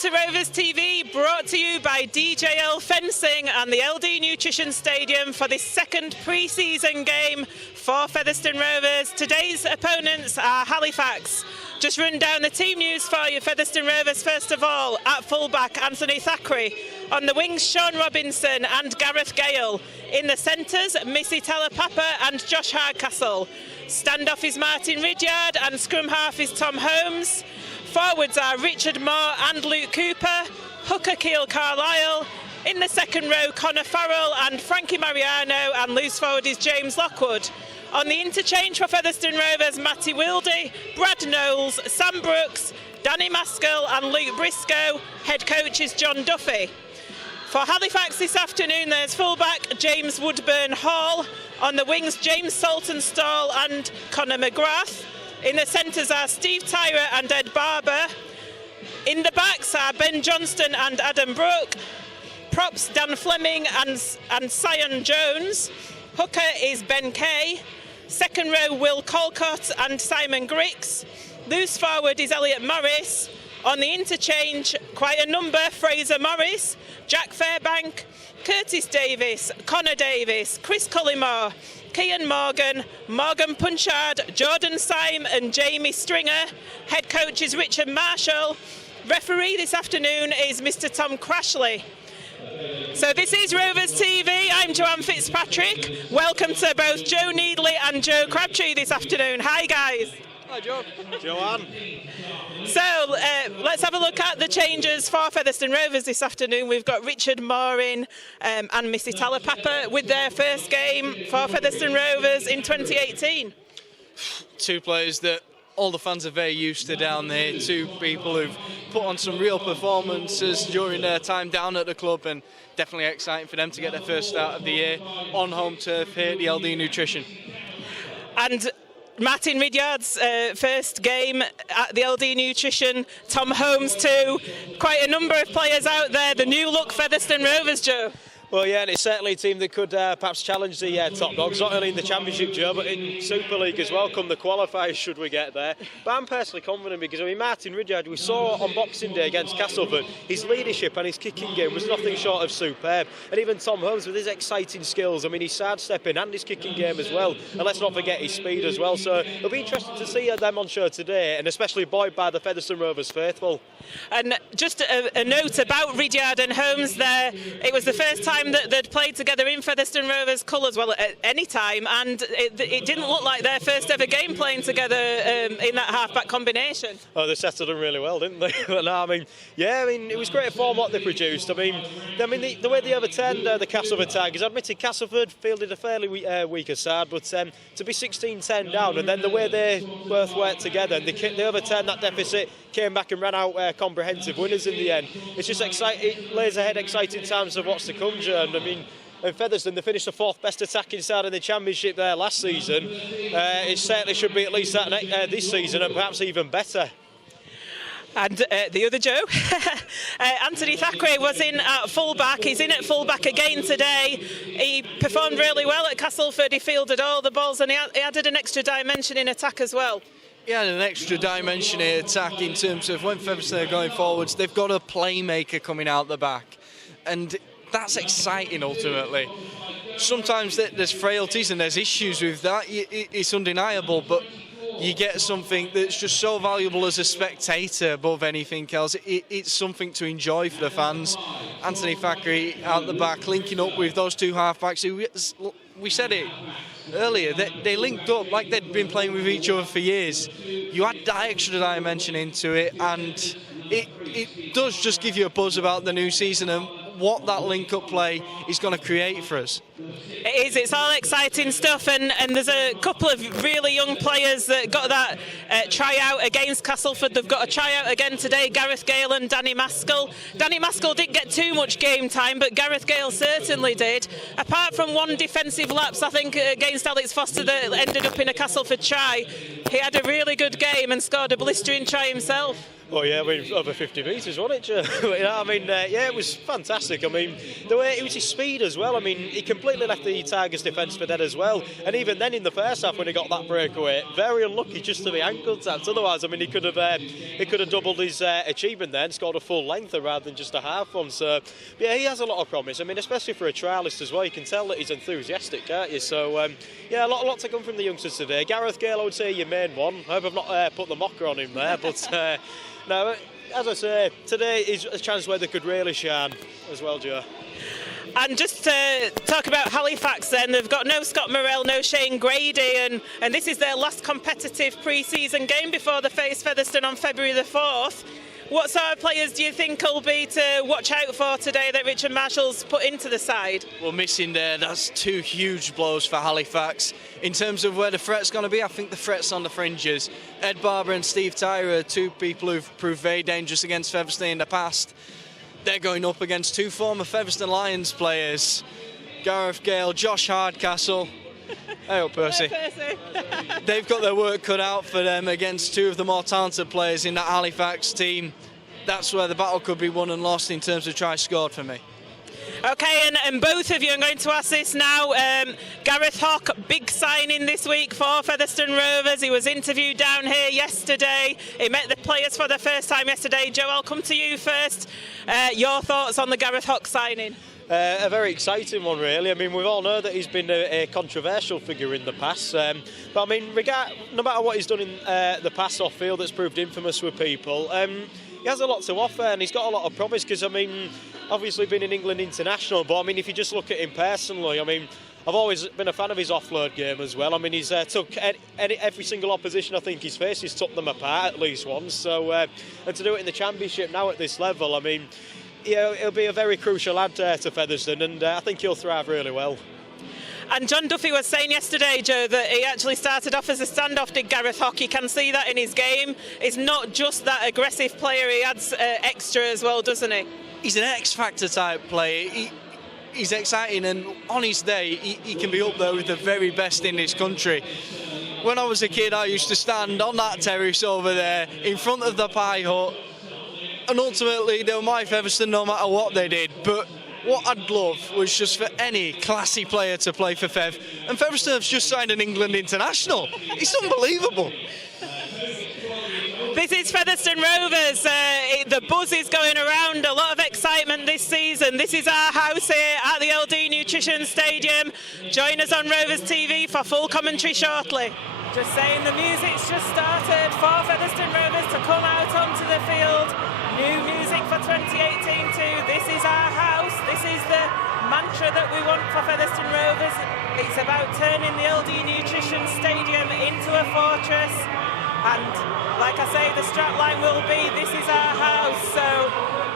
to Rovers TV, brought to you by DJL Fencing and the LD Nutrition Stadium for this second pre-season game for Featherstone Rovers. Today's opponents are Halifax. Just run down the team news for you. Featherstone Rovers, first of all, at fullback, Anthony Thackeray. On the wings, Sean Robinson and Gareth Gale. In the centres, Missy Talapapa and Josh Hardcastle. Standoff is Martin Ridyard and scrum half is Tom Holmes. Forwards are Richard Moore and Luke Cooper. Hooker Keel Carlisle. In the second row, Connor Farrell and Frankie Mariano, and loose forward is James Lockwood. On the interchange for Featherstone Rovers, Matty Wildy, Brad Knowles, Sam Brooks, Danny Maskell and Luke Briscoe. Head coach is John Duffy. For Halifax this afternoon, there's fullback James Woodburn Hall. On the wings, James Saltonstall and Connor McGrath. In the centres are Steve Tyra and Ed Barber. In the backs are Ben Johnston and Adam Brooke. Props, Dan Fleming and Sion Jones. Hooker is Ben Kay. Second row, Will Colcott and Simon Grix. Loose forward is Elliot Morris. On the interchange, quite a number, Fraser Morris, Jack Fairbank, Curtis Davis, Connor Davis, Chris Cullimore, Kian Morgan, Morgan Punchard, Jordan Syme and Jamie Stringer. Head coach is Richard Marshall. Referee this afternoon is Mr. Tom Crashley. So this is Rovers TV. I'm Joanne Fitzpatrick. Welcome to both Joe Needley and Joe Crabtree this afternoon. Hi guys. Hi Joe. Joanne. So let's have a look at the changes for Featherstone Rovers this afternoon. We've got Richard Moore in and Missy Talapapa with their first game for Featherstone Rovers in 2018. Two players that all the fans are very used to down there. Two people who've put on some real performances during their time down at the club, and definitely exciting for them to get their first start of the year on home turf here at the LD Nutrition. And Martin Ridyard's first game at the LD Nutrition, Tom Holmes too. Quite a number of players out there. The new look Featherstone Rovers, Joe. Well, yeah, and it's certainly a team that could perhaps challenge the top dogs, not only in the Championship, Joe, but in Super League as well, come the qualifiers should we get there. But I'm personally confident because, I mean, Martin Ridyard, we saw on Boxing Day against Castleford, his leadership and his kicking game was nothing short of superb. And even Tom Holmes with his exciting skills, I mean, his sidestepping and his kicking game as well. And let's not forget his speed as well. So it'll be interesting to see them on show today, and especially buoyed by the Featherstone Rovers faithful. And just a note about Ridyard and Holmes there, it was the first time that they'd played together in Featherstone Rovers colours, well, at any time, and it didn't look like their first ever game playing together in that half-back combination. Oh, they settled them really well, didn't they? No, I mean, yeah, I mean, it was great form what they produced. I mean, the way they overturned the Castleford Tigers, admitted Castleford fielded a fairly weaker side, but to be 16-10 down, and then the way they both worked together, and they overturned that deficit, came back and ran out comprehensive winners in the end. It's just exciting. It lays ahead exciting times of what's to come, Joe. And I mean, in Featherstone, they finished the fourth best attacking side in the Championship there last season. It certainly should be at least that this season, and perhaps even better. And the other Joe, Anthony Thackeray was in at fullback. He's in at fullback again today. He performed really well at Castleford. He fielded all the balls, and he added an extra dimension in attack as well. Yeah, an extra dimension in attack in terms of when Featherstone are going forwards, they've got a playmaker coming out the back, and that's exciting ultimately. Sometimes there's frailties and there's issues with that, it's undeniable, but you get something that's just so valuable as a spectator above anything else. It's something to enjoy for the fans. Anthony Thackeray out the back, linking up with those two half-backs who, we said it earlier, they linked up like they'd been playing with each other for years. You add that extra dimension into it, and it does just give you a buzz about the new season and what that link-up play is going to create for us. It is, it's all exciting stuff, and there's a couple of really young players that got that tryout against Castleford. They've got a tryout again today, Gareth Gale and Danny Maskell. Danny Maskell didn't get too much game time, but Gareth Gale certainly did. Apart from one defensive lapse, I think, against Alex Foster that ended up in a Castleford try, he had a really good game and scored a blistering try himself. Oh yeah, I mean over 50 metres, wasn't it? Yeah, it was fantastic. I mean, the way it was his speed as well. I mean, he completely left the Tigers defence for dead as well. And even then, in the first half, when he got that breakaway, very unlucky just to be ankle tapped. Otherwise, I mean, he could have doubled his achievement there and scored a full lengther rather than just a half one. So yeah, he has a lot of promise. I mean, especially for a trialist as well, you can tell that he's enthusiastic, can't you? So yeah, a lot to come from the youngsters today. Gareth Gale, I would say, your main one. I hope I've not put the mocker on him there, but. No, as I say, today is a chance where they could really shine as well, Joe. And just to talk about Halifax then, they've got no Scott Morrell, no Shane Grady, and this is their last competitive pre-season game before they face Featherstone on February the 4th. What sort of players do you think will be to watch out for today that Richard Marshall's put into the side? Well, missing there, that's two huge blows for Halifax. In terms of where the threat's going to be, I think the threat's on the fringes. Ed Barber and Steve Tyrer are two people who've proved very dangerous against Featherstone in the past. They're going up against two former Featherstone Lions players, Gareth Gale, Josh Hardcastle. Hey up, Percy. Hey, Percy. They've got their work cut out for them against two of the more talented players in that Halifax team. That's where the battle could be won and lost in terms of tries scored for me. Okay, and both of you, I'm going to ask this now. Gareth Hock, big signing this week for Featherstone Rovers. He was interviewed down here yesterday. He met the players for the first time yesterday. Joe, I'll come to you first. Your thoughts on the Gareth Hock signing? A very exciting one, really. I mean, we all know that he's been a controversial figure in the past. But I mean, no matter what he's done in the past off field that's proved infamous with people, he has a lot to offer and he's got a lot of promise because, I mean, obviously been in England international, but I mean, if you just look at him personally, I mean, I've always been a fan of his offload game as well. I mean, he's took every single opposition I think he's faced, he's took them apart at least once. So, and to do it in the Championship now at this level, I mean, yeah, he'll be a very crucial lad to Featherstone, and I think he'll thrive really well. And John Duffy was saying yesterday, Joe, that he actually started off as a standoff, did Gareth Hock. You can see that in his game. He's not just that aggressive player, he adds extra as well, doesn't he? He's an X-Factor type player. He's exciting, and on his day, he can be up there with the very best in this country. When I was a kid, I used to stand on that terrace over there in front of the pie hut, and ultimately they were my Featherstone no matter what they did. But what I'd love was just for any classy player to play for Fev, and Featherstone have just signed an England international. It's unbelievable. This is Featherstone Rovers. The buzz is going around, a lot of excitement this season. This is our house here at the LD Nutrition Stadium. Join us on Rovers TV for full commentary shortly. Just saying, the music's just started for Featherstone Rovers to come out onto the field. New music for 2018 too. This is our house. This is the mantra that we want for Featherstone Rovers. It's about turning the LD Nutrition Stadium into a fortress. And like I say, the strapline will be, this is our house. So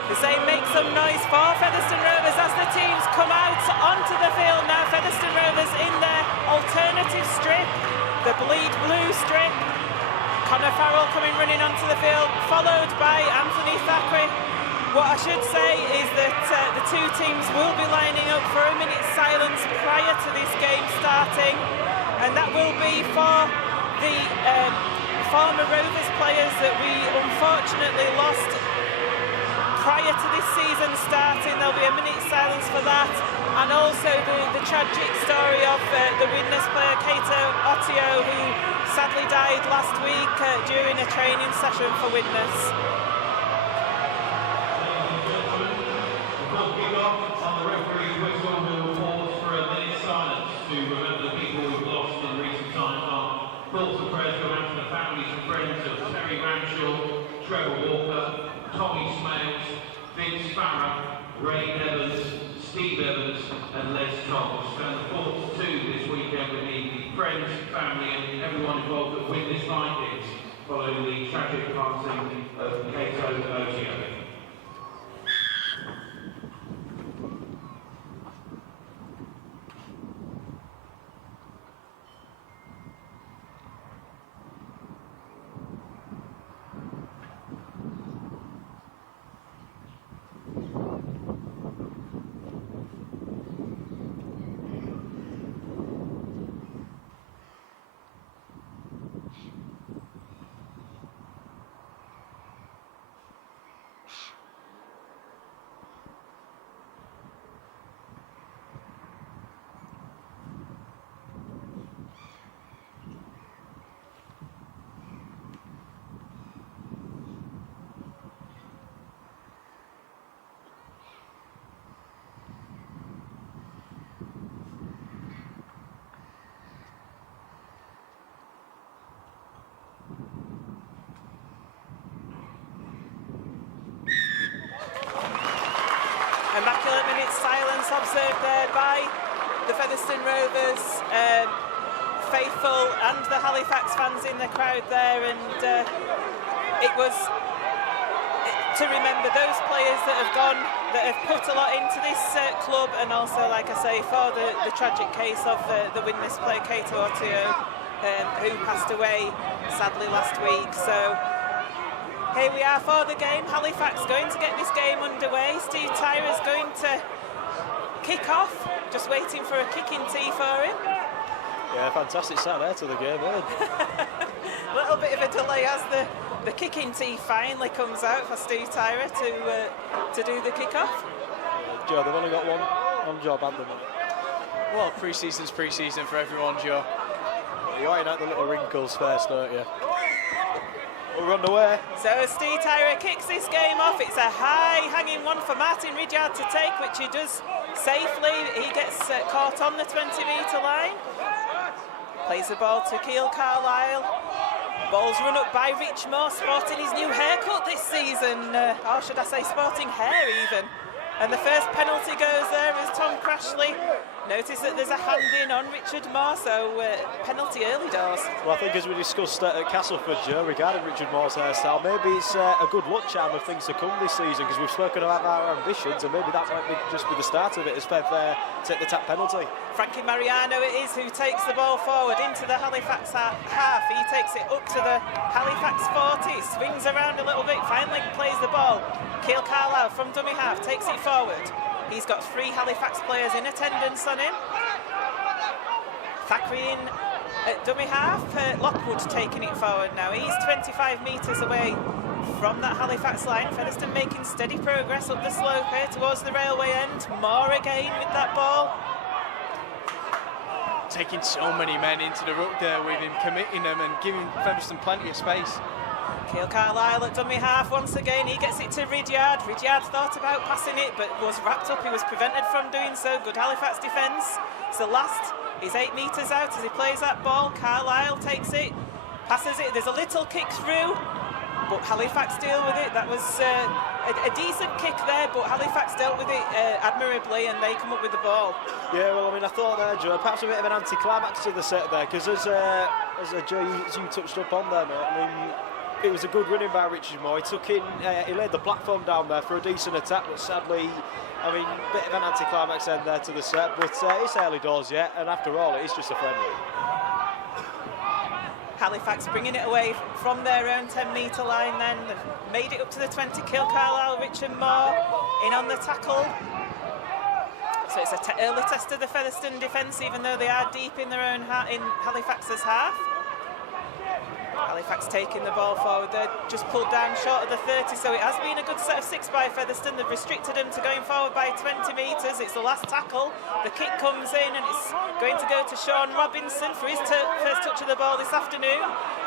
they say make some noise for Featherstone Rovers as the teams come out onto the field now. Featherstone Rovers in their alternative strip, the bleed blue strip. Connor Farrell coming running onto the field, followed by Anthony Thackeray. What I should say is that the two teams will be lining up for a minute's silence prior to this game starting, and that will be for the former Rovers players that we unfortunately lost prior to this season starting. There'll be a minute's silence for that, and also the tragic story of the Widnes player Kato Ottio, who sadly died last week during a training session for Widnes. Trevor Walker, Tommy Smales, Vince Farrer, Ray Evans, Steve Evans and Les Thomas. And the 4-2 this weekend with the friends, family and everyone involved at Widnes Vikings following the tragic passing of Kato Ottio. Immaculate minutes silence observed there by the Featherstone Rovers faithful and the Halifax fans in the crowd there, and it was to remember those players that have gone, that have put a lot into this club, and also, like I say, for the tragic case of the windlass player Kato Otio, who passed away sadly last week. So here we are for the game. Halifax going to get this game underway. Steve Tyra's going to kick off, just waiting for a kicking tee for him. Yeah, fantastic start there to the game, eh? A little bit of a delay as the kicking tee finally comes out for Steve Tyra to do the kick-off. Joe, they've only got one job at the minute. Well, pre-season's pre-season for everyone, Joe. You iron out the little wrinkles first, don't you? We're underway. So Steve Tyra kicks this game off. It's a high hanging one for Martin Ridyard to take, which he does safely. He gets caught on the 20-metre line. Plays the ball to Keil Carlisle. Ball's run up by Rich Moore, sporting his new haircut this season, or should I say sporting hair even. And the first penalty goes there as Tom Crashley. Notice that there's a hand in on Richard Moore, so penalty early doors. Well, I think as we discussed at Castleford, Joe, regarding Richard Moore's hairstyle, maybe it's a good luck charm of things to come this season, because we've spoken about our ambitions, and maybe that might just be the start of it as Fev take the tap penalty. Frankie Mariano it is who takes the ball forward into the Halifax half. He takes it up to the Halifax 40, swings around a little bit, finally plays the ball. Keil Carlisle from dummy half takes it forward. He's got 3 Halifax players in attendance on him. Thackeray in at dummy half. Lockwood taking it forward now. He's 25 metres away from that Halifax line. Featherstone making steady progress up the slope here towards the railway end. Moore again with that ball. Taking so many men into the ruck there with him, committing them and giving Featherstone plenty of space. Keil Carlisle at dummy half once again. He gets it to Ridyard. Ridyard thought about passing it but was wrapped up. He was prevented from doing so. Good Halifax defence. So last is 8 metres out as he plays that ball. Carlisle takes it, passes it. There's a little kick through, but Halifax deal with it. That was a decent kick there, but Halifax dealt with it admirably, and they come up with the ball. Yeah, well, I mean, I thought there, Joe, perhaps a bit of an anti-climax to the set there, because as Joe, as you touched up on there, mate, I mean, it was a good running by Richard Moore. He laid the platform down there for a decent attack, but sadly, I mean, a bit of an anti-climax end there to the set, but it's early doors yet, and after all, it is just a friendly. Halifax bringing it away from their own 10-metre line then. They've made it up to the 20. Keil Carlisle, Richard Moore in on the tackle. So it's an early test of the Featherstone defence, even though they are deep in their own in Halifax's half. Halifax taking the ball forward. They're just pulled down short of the 30, so it has been a good set of 6 by Featherstone. They've restricted them to going forward by 20 metres. It's the last tackle. The kick comes in and it's going to go to Sean Robinson for his first touch of the ball this afternoon.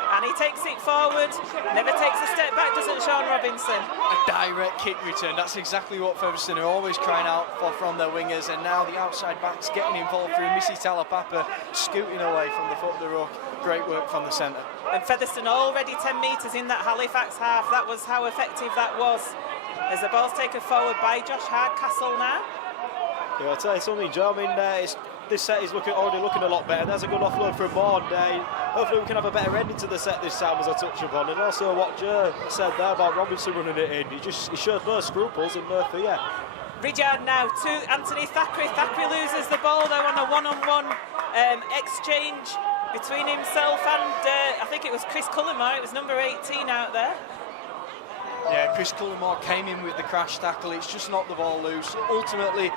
And he takes it forward, never takes a step back, doesn't Sean Robinson? A direct kick return, that's exactly what Featherstone are always crying out for from their wingers, and now the outside backs getting involved through Missy Talapapa scooting away from the foot of the ruck. Great work from the centre. And Featherstone already 10 metres in that Halifax half. That was how effective that was. As the ball's taken forward by Josh Hardcastle now. Yeah, I'll tell you something, Joe, I mean, this set is already looking a lot better. There's a good offload from Moore. Hopefully we can have a better ending to the set this time, as I touched upon. And also what Joe said there about Robinson running it in. He showed no scruples and no fear. Ridyard now to Anthony Thackeray. Thackeray loses the ball though on a one-on-one exchange between himself and I think it was Chris Cullimore. It was number 18 out there. Yeah, Chris Cullimore came in with the crash tackle. It's just knocked the ball loose. Ultimately,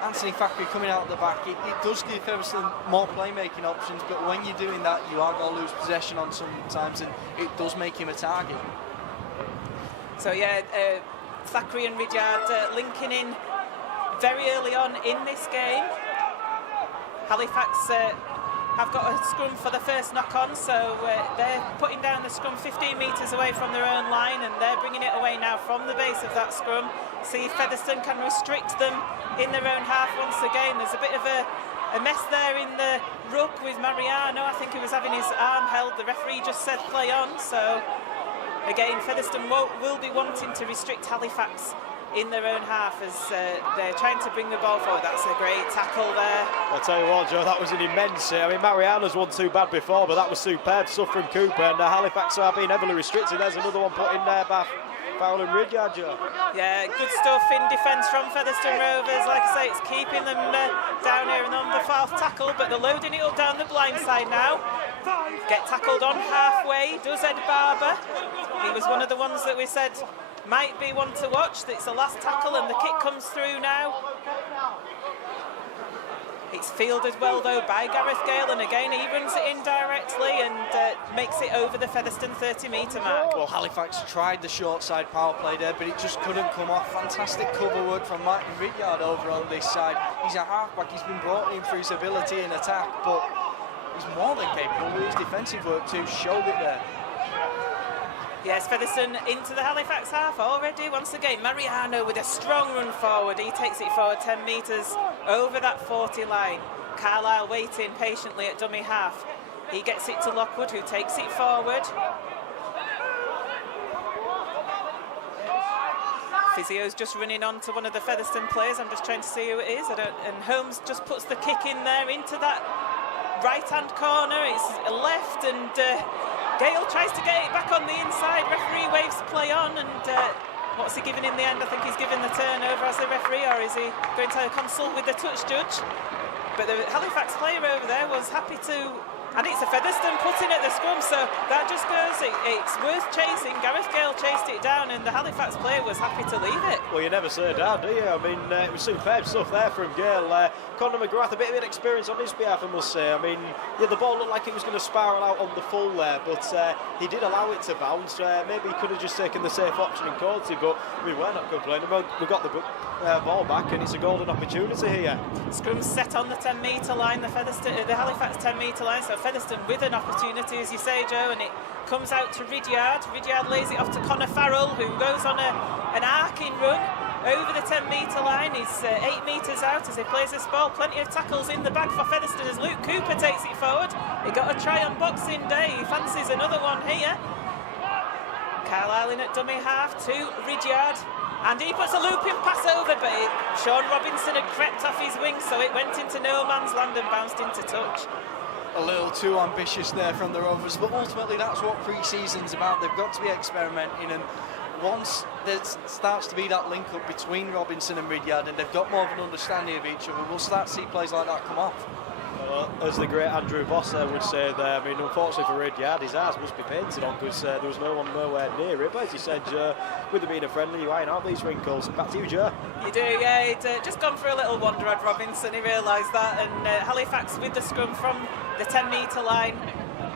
Anthony Thackeray coming out the back, it does give Featherstone more playmaking options, but when you're doing that, you are going to lose possession on sometimes, and it does make him a target. So yeah, Thackeray and Ridyard linking in very early on in this game. Halifax have got a scrum for the first knock-on, so they're putting down the scrum 15 metres away from their own line, and they're bringing it away now from the base of that scrum. See if Featherstone can restrict them in their own half once again. There's a bit of a mess there in the ruck with Mariano. I think he was having his arm held. The referee just said play on, so again Featherstone will be wanting to restrict Halifax in their own half as they're trying to bring the ball forward. That's a great tackle there. I'll tell you what, Joe, that was an immense. I mean, Mariano's won too bad before, but that was superb stuff from Cooper. And Halifax are being heavily restricted. There's another one put in there by Farrell and Ridyard, Joe. Yeah, good stuff in defence from Featherstone Rovers. Like I say, it's keeping them down here and on the fourth tackle, but they're loading it up down the blind side now. Get tackled on halfway, does Ed Barber. He was one of the ones that we said might be one to watch. It's the last tackle and the kick comes through now. It's fielded well though by Gareth Gale, and again he runs it in directly and makes it over the Featherstone 30-metre mark. Well, Halifax tried the short side power play there, but it just couldn't come off. Fantastic cover work from Martin Ridyard over on this side. He's a halfback, he's been brought in for his ability in attack, but he's more than capable with his defensive work too, showed it there. Yes, Featherstone into the Halifax half already. Once again, Mariano with a strong run forward. He takes it forward 10 metres over that 40 line. Carlisle waiting patiently at dummy half. He gets it to Lockwood, who takes it forward. Physio's just running on to one of the Featherstone players. I'm just trying to see who it is. And Holmes just puts the kick in there into that right-hand corner. It's left, and Gale tries to get it back on the inside. Referee waves play on, and what's he given in the end? I think he's given the turnover as the referee, or is he going to consult with the touch judge? But the Halifax player over there was happy to, and it's a Featherstone putting at the scrum, so that just goes, it's worth chasing. Gareth Gale chased it down and the Halifax player was happy to leave it. Well, you never say down, do you? I mean, it was superb stuff there from Gale. Conor McGrath, a bit of inexperience on his behalf, I must say. I mean, yeah, the ball looked like it was going to spiral out on the full there, but he did allow it to bounce. Maybe he could have just taken the safe option in quality, but I mean, we're not complaining. We got the ball back, and it's a golden opportunity here. Scrum's set on the 10-metre line, the Halifax 10-metre line, so Featherstone with an opportunity, as you say, Joe, and it comes out to Ridyard. Ridyard lays it off to Connor Farrell, who goes on an arcing run over the 10-metre line. He's 8 metres out as he plays this ball. Plenty of tackles in the bag for Featherstone as Luke Cooper takes it forward. He got a try on Boxing Day. He fancies another one here. Carlisle in at dummy half to Ridyard. And he puts a looping pass over, but Sean Robinson had crept off his wing, so it went into no man's land and bounced into touch. A little too ambitious there from the Rovers, but ultimately that's what pre-season's about. They've got to be experimenting, and once there starts to be that link up between Robinson and Ridyard, and they've got more of an understanding of each other, we'll start to see plays like that come off. Well, as the great Andrew Boss would say there, I mean, unfortunately for Ridyard, his eyes must be painted on because there was no one nowhere near it. But as you said, Joe, with it being a friendly, you iron out these wrinkles. Back to you, Joe. You do, yeah. He'd just gone for a little wander at Robinson. He realised that, and Halifax with the scrum from the 10-metre line.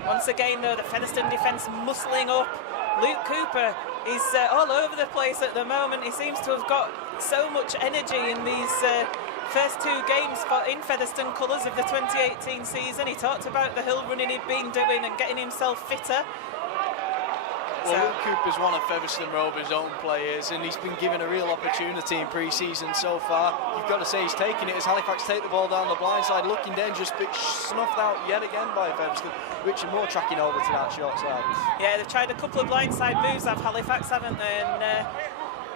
Once again, though, the Featherstone defence muscling up. Luke Cooper is all over the place at the moment. He seems to have got so much energy in these first 2 games in Featherstone colours of the 2018 season. He talked about the hill running he'd been doing and getting himself fitter. Well, Luke Cooper's one of Featherstone Rovers' own players, and he's been given a real opportunity in pre-season so far. You've got to say he's taking it as Halifax take the ball down the blind side, looking dangerous, but snuffed out yet again by Featherstone. Richard Moore tracking over to that short side. Yeah, they've tried a couple of blindside moves of Halifax, haven't they? And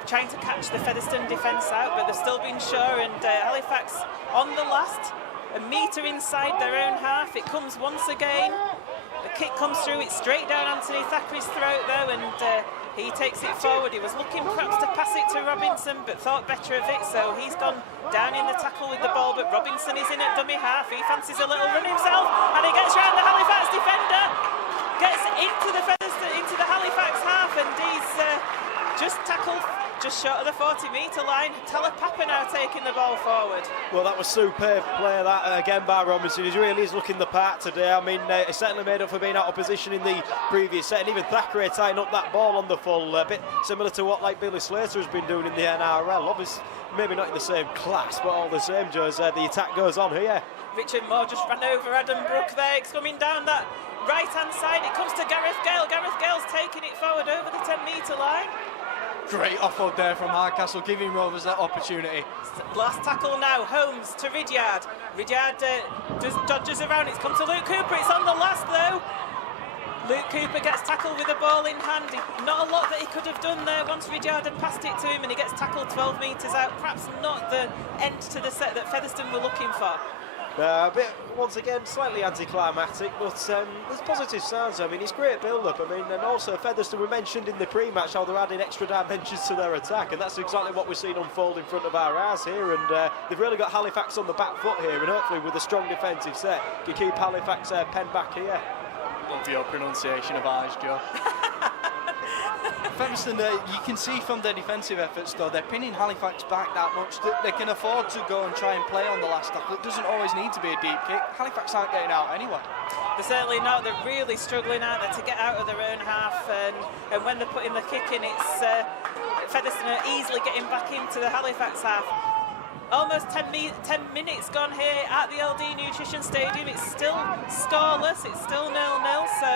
trying to catch the Featherstone defence out, but they've still been sure. And Halifax on the last, a metre inside their own half. It comes once again. The kick comes through, it's straight down Anthony Thackeray's throat though, and he takes it forward. He was looking perhaps to pass it to Robinson, but thought better of it, so he's gone down in the tackle with the ball, but Robinson is in at dummy half. He fancies a little run himself, and he gets round the Halifax defender, gets into the Halifax half, and he's just tackled just short of the 40-metre line. Talapapa now taking the ball forward. Well, that was superb play that again by Robinson. He really is looking the part today. I mean, he certainly made up for being out of position in the previous set, and even Thackeray tying up that ball on the full, a bit similar to what like Billy Slater has been doing in the NRL. Obviously, maybe not in the same class, but all the same, Joe, as the attack goes on here. Richard Moore just ran over Adam Brook there. It's coming down that right-hand side. It comes to Gareth Gale. Gareth Gale's taking it forward over the 10-metre line. Great offload there from Hardcastle, giving Rovers that opportunity. Last tackle now, Holmes to Ridyard. Ridyard just dodges around, it's come to Luke Cooper, it's on the last though. Luke Cooper gets tackled with a ball in hand. Not a lot that he could have done there once Ridyard had passed it to him, and he gets tackled 12 metres out. Perhaps not the end to the set that Featherstone were looking for. A bit, once again, slightly anticlimactic, but there's positive signs. I mean, it's great build-up. I mean, and also Featherstone, we mentioned in the pre-match how they're adding extra dimensions to their attack, and that's exactly what we're seeing unfold in front of our eyes here. And they've really got Halifax on the back foot here, and hopefully with a strong defensive set, you keep Halifax penned back here. Love your pronunciation of ours, Joe. Featherstone, you can see from their defensive efforts, though, they're pinning Halifax back that much that they can afford to go and try and play on the last tackle. It doesn't always need to be a deep kick. Halifax aren't getting out anyway. They're certainly not. They're really struggling out there to get out of their own half, and when they're putting the kick in, it's Featherstone are easily getting back into the Halifax half. Almost 10 minutes gone here at the LD Nutrition Stadium. It's still scoreless. It's still 0-0. So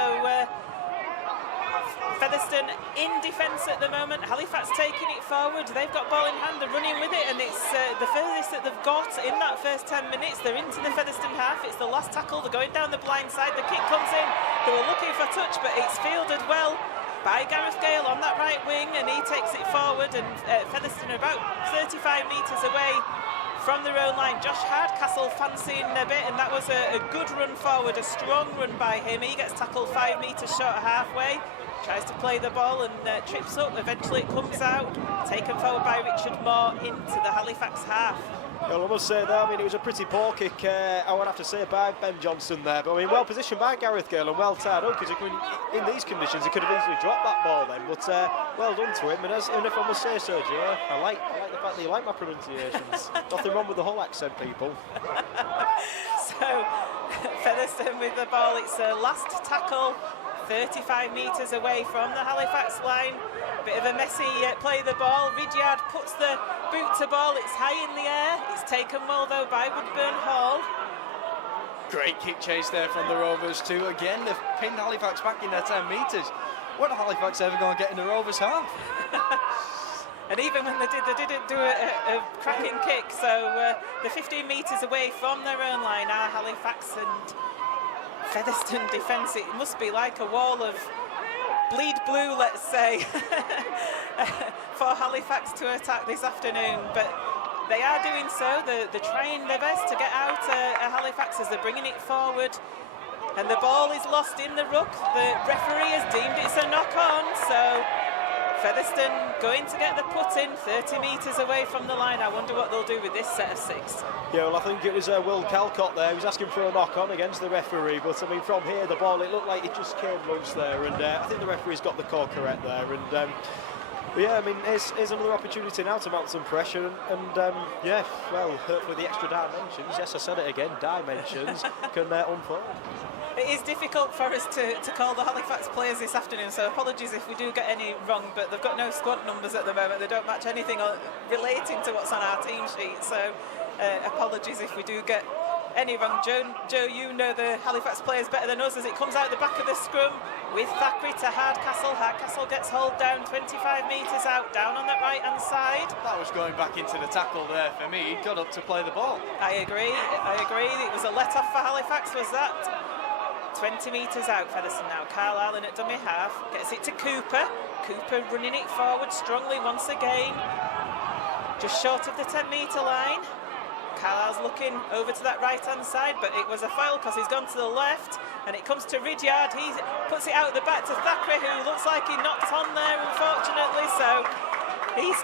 Featherstone in defence at the moment. Halifax taking it forward. They've got ball in hand. They're running with it, and it's the furthest that they've got in that first 10 minutes. They're into the Featherstone half. It's the last tackle. They're going down the blind side. The kick comes in. They were looking for touch, but it's fielded well by Gareth Gale on that right wing, and he takes it forward, and Featherstone are about 35 metres away from their own line. Josh Hardcastle fancying a bit, and that was a good run forward, a strong run by him. He gets tackled 5 metres short of halfway, tries to play the ball and trips up. Eventually it comes out, taken forward by Richard Moore into the Halifax half. Well, I must say though, I mean, it was a pretty poor kick, I would have to say, by Ben Johnson there. But I mean, well positioned by Gareth Gale and well tied up, because in these conditions he could have easily dropped that ball then. But well done to him. And if I must say so, Joe, I like the fact that you like my pronunciations. Nothing wrong with the whole accent, people. So Featherstone with the ball. It's a last tackle, 35 metres away from the Halifax line. Bit of a messy play of the ball. Ridyard puts the boot to ball. It's high in the air. It's taken well though by Woodburn Hall. Great kick chase there from the Rovers too. Again, they've pinned Halifax back in their 10 metres. What are Halifax ever going to get in the Rovers half? And even when they didn't do a cracking kick. So the 15 metres away from their own line are Halifax, and Featherstone defence, it must be like a wall of bleed blue, let's say, for Halifax to attack this afternoon. But they are doing so. They're trying their best to get out Halifax as they're bringing it forward. And the ball is lost in the ruck. The referee has deemed it's a knock-on, so Featherstone going to get the put in 30 metres away from the line. I wonder what they'll do with this set of 6. Yeah, well, I think it was Will Calcott there. He was asking for a knock-on against the referee, but I mean, from here, the ball, it looked like it just came loose there, and I think the referee's got the call correct there. And but yeah, I mean, here's another opportunity now to mount some pressure, and yeah, well, hopefully the extra dimensions, yes, I said it again, dimensions, can unfold. It is difficult for us to call the Halifax players this afternoon, so apologies if we do get any wrong, but they've got no squad numbers at the moment. They don't match anything relating to what's on our team sheet, so apologies if we do get any wrong. Joe, you know the Halifax players better than us as it comes out the back of the scrum with Thackeray to Hardcastle. Hardcastle gets hauled down 25 metres out, down on that right-hand side. That was going back into the tackle there for me. He got up to play the ball. I agree. It was a let-off for Halifax, was that? 20 metres out, Featherstone now. Carl Allen at dummy half, gets it to Cooper. Cooper running it forward strongly once again. Just short of the 10-metre line. Carlisle's looking over to that right-hand side, but it was a foul because he's gone to the left, and it comes to Ridyard. He puts it out the back to Thackeray, who looks like he knocked on there, unfortunately, so he's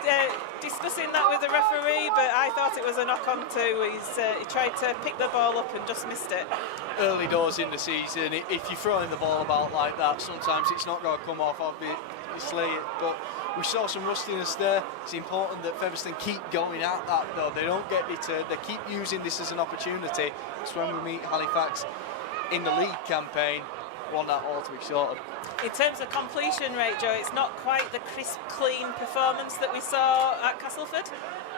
discussing that with the referee, but I thought it was a knock-on too. He tried to pick the ball up and just missed it. Early doors in the season, if you're throwing the ball about like that, sometimes it's not going to come off, obviously, but we saw some rustiness there. It's important that Featherstone keep going at that though. They don't get deterred, they keep using this as an opportunity. It's when we meet Halifax in the league campaign, want that all to be sorted. In terms of completion rate, Joe, it's not quite the crisp, clean performance that we saw at Castleford.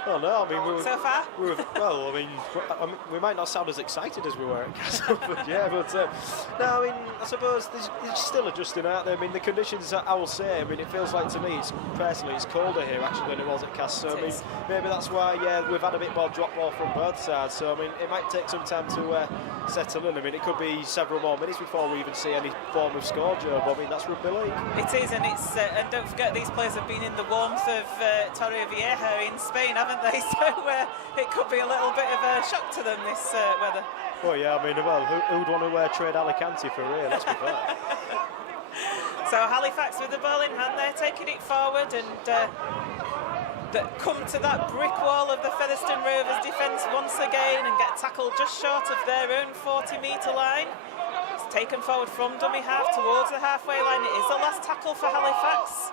Oh no, I mean so far? well, I mean, we might not sound as excited as we were at Castleford, yeah, but no, I mean, I suppose they're still adjusting out there. I mean, the conditions, I will say, I mean, it feels like to me, it's colder here actually than it was at Castleford. So I mean, maybe that's why, yeah, we've had a bit more drop ball from both sides. So I mean, it might take some time to settle in. I mean, it could be several more minutes before we even see any form of score, Joe. But I mean, that's rugby league. It is, and it's and don't forget these players have been in the warmth of Torrevieja in Spain, haven't they? So it could be a little bit of a shock to them, this weather. Oh yeah, I mean, well, who'd want to trade Alicante for real? Let's be fair. So Halifax with the ball in hand, they're taking it forward and come to that brick wall of the Featherstone Rovers defence once again and get tackled just short of their own 40-metre line. It's taken forward from dummy half towards the halfway line. It is the last tackle for Halifax.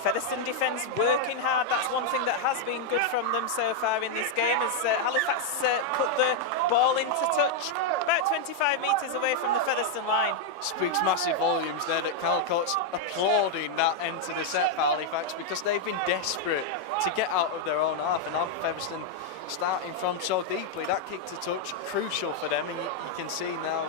Featherstone defence working hard. That's one thing that has been good from them so far in this game, as Halifax put the ball into touch about 25 metres away from the Featherstone line. Speaks massive volumes there that Calcott's applauding that end to the set for Halifax, because they've been desperate to get out of their own half, and now Featherstone starting from so deeply. That kick to touch, crucial for them, and you can see now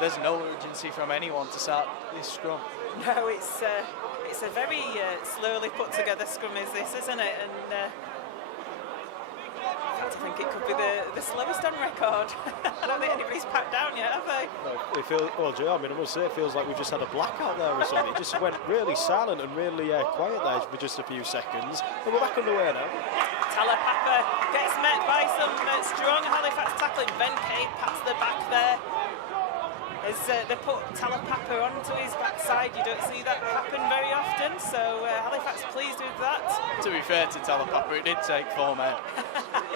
there's no urgency from anyone to start this scrum. No, it's a very slowly put together scrum, is this, isn't it? And I think it could be the slowest on record. I don't think anybody's packed down yet, have they? No, it feels, well, Joe, I mean, I must say, it feels like we've just had a blackout there or something. It just went really silent and really quiet there for just a few seconds. And we're back underway now. Talapapa gets met by some strong Halifax tackling. Ben Cade pats the back there. As they put Talapapa onto his backside, you don't see that happen very often, so Halifax pleased with that. To be fair to Talapapa, it did take 4 men.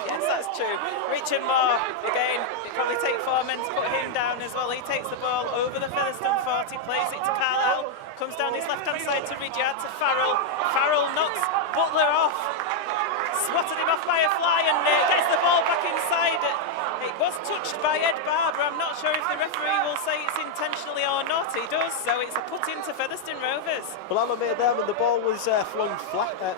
Yes, that's true. Richard Moore, again, it probably take 4 men to put him down as well. He takes the ball over the Featherstone 40, plays it to Carlisle, comes down his left-hand side to Ridyard, to Farrell. Farrell knocks Butler off, swatted him off by a fly, and gets the ball back inside. It was touched by Ed Barber. I'm not sure if the referee will say it's intentionally or not. He does, so it's a put into Featherstone Rovers. Well, I'll admit them, and the ball was flung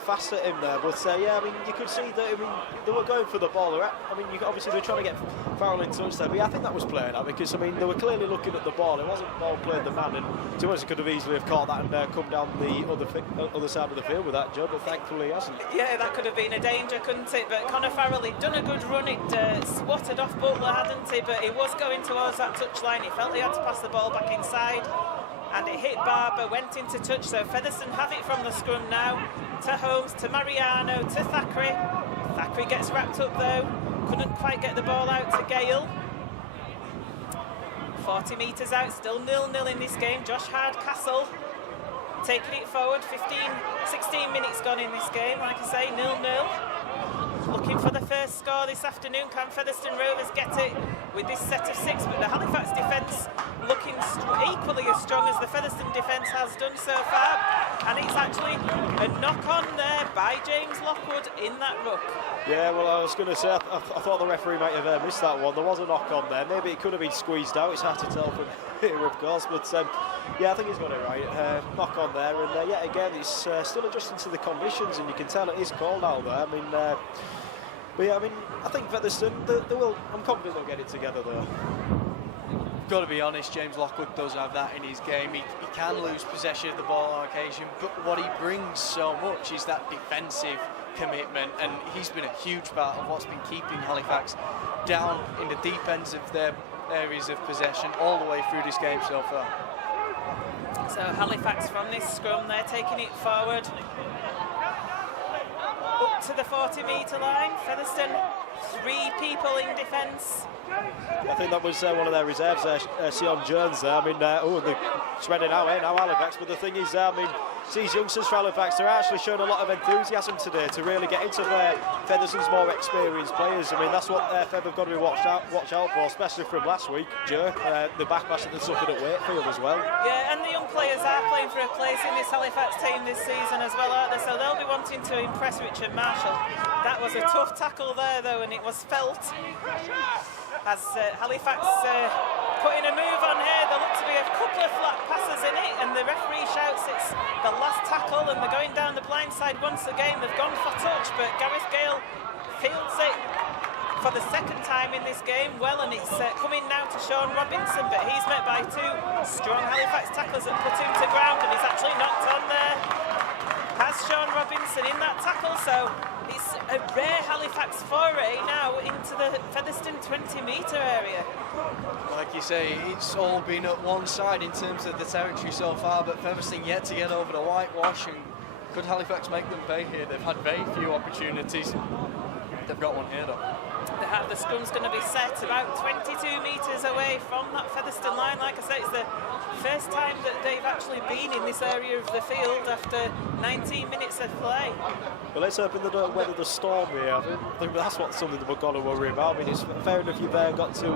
fast at him there. But yeah, I mean, you could see that. I mean, they were going for the ball. I mean, obviously they were trying to get Farrell in touch there. But yeah, I think that was played out, because I mean, they were clearly looking at the ball. It wasn't ball played the man, and to be honest, could have easily have caught that and come down the other side of the field with that, Joe. But thankfully, he hasn't. Yeah, that could have been a danger, couldn't it? But Conor Farrell, he'd done a good run. It swatted off Butler, hadn't he? But he was going towards that touchline. He felt he had to pass the ball back inside, and it hit Barber, went into touch. So Featherstone have it from the scrum now. To Holmes, to Mariano, to Thackeray. Thackeray gets wrapped up though. Couldn't quite get the ball out to Gale. 40 metres out, still 0-0 in this game. Josh Hardcastle taking it forward. 16 minutes gone in this game. Like I say, 0-0. Looking for the first score this afternoon. Can Featherstone Rovers get it with this set of 6? But the Halifax defence looking equally as strong as the Featherstone defence has done so far. And it's actually a knock-on there by James Lockwood in that ruck. Yeah, well, I was going to say, I thought the referee might have missed that one. There was a knock-on there. Maybe it could have been squeezed out. It's hard to tell from here, of course. But yeah, I think he's got it right. Knock-on there. And yeah, again, it's still adjusting to the conditions, and you can tell it is cold out there. I mean, but yeah, I mean, I think Featherstone, they will. I'm confident they'll get it together, though. Got to be honest, James Lockwood does have that in his game. He can lose possession of the ball on occasion, but what he brings so much is that defensive commitment, and he's been a huge part of what's been keeping Halifax down in the deep ends of their areas of possession all the way through this game so far. So Halifax from this scrum, they're taking it forward up to the 40-metre line. Featherstone, 3 people in defence. I think that was one of their reserves there, Sion Jones there. I mean, they're spreading out now Halifax, but the thing is, I mean, these youngsters for Halifax, they're actually showing a lot of enthusiasm today to really get into Featherstone's more experienced players. I mean, that's what Feb have got to be watch out for, especially from last week, Joe, the backlash that they suffered at Wakefield as well. Yeah, and the young players are playing for a place in this Halifax team this season as well, aren't they? So they'll be wanting to impress Richard Marshall. That was a tough tackle there, though, and it was felt as Halifax putting a move on here. There look to be a couple of flat passes in it, and the referee shouts it's the last tackle, and they're going down the blind side once again. They've gone for touch, but Gareth Gale fields it for the second time in this game well, and it's coming now to Sean Robinson, but he's met by two strong Halifax tacklers that put him to ground, and he's actually knocked on there. Has Sean Robinson in that tackle, so it's a rare Halifax foray now into the Featherstone 20-metre area. Like you say, it's all been at one side in terms of the territory so far, but Featherstone yet to get over the whitewash, and could Halifax make them pay here? They've had very few opportunities. They've got one here though. The scrum's going to be set about 22 metres away from that Featherstone line. Like I say, it's the first time that they've actually been in this area of the field after 19 minutes of play. Well, let's hope they don't weather the storm here. I think that's something that we've got to worry about. I mean, it's fair enough you've got to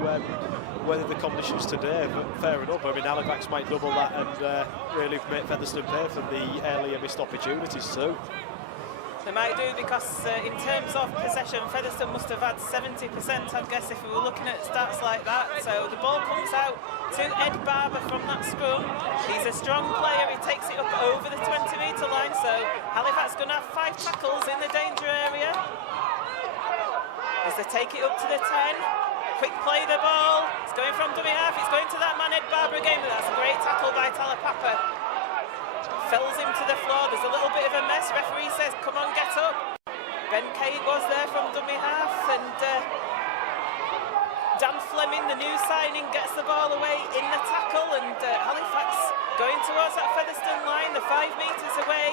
weather the conditions today, but fair enough. I mean, Halifax might double that and really make Featherstone pay for the earlier missed opportunities too. They might do, because in terms of possession, Featherstone must have had 70%, I'd guess, if we were looking at stats like that. So the ball comes out to Ed Barber from that scrum. He's a strong player, he takes it up over the 20-metre line, so Halifax going to have 5 tackles in the danger area. As they take it up to the 10, quick play the ball, it's going from dummy half, it's going to that man Ed Barber again, but that's a great tackle by Talapapa. Fells him to the floor, there's a little bit of a mess, referee says come on, get up. Ben Cade was there from dummy half, and Dan Fleming, the new signing, gets the ball away in the tackle, and Halifax going towards that Featherstone line, the 5 metres away.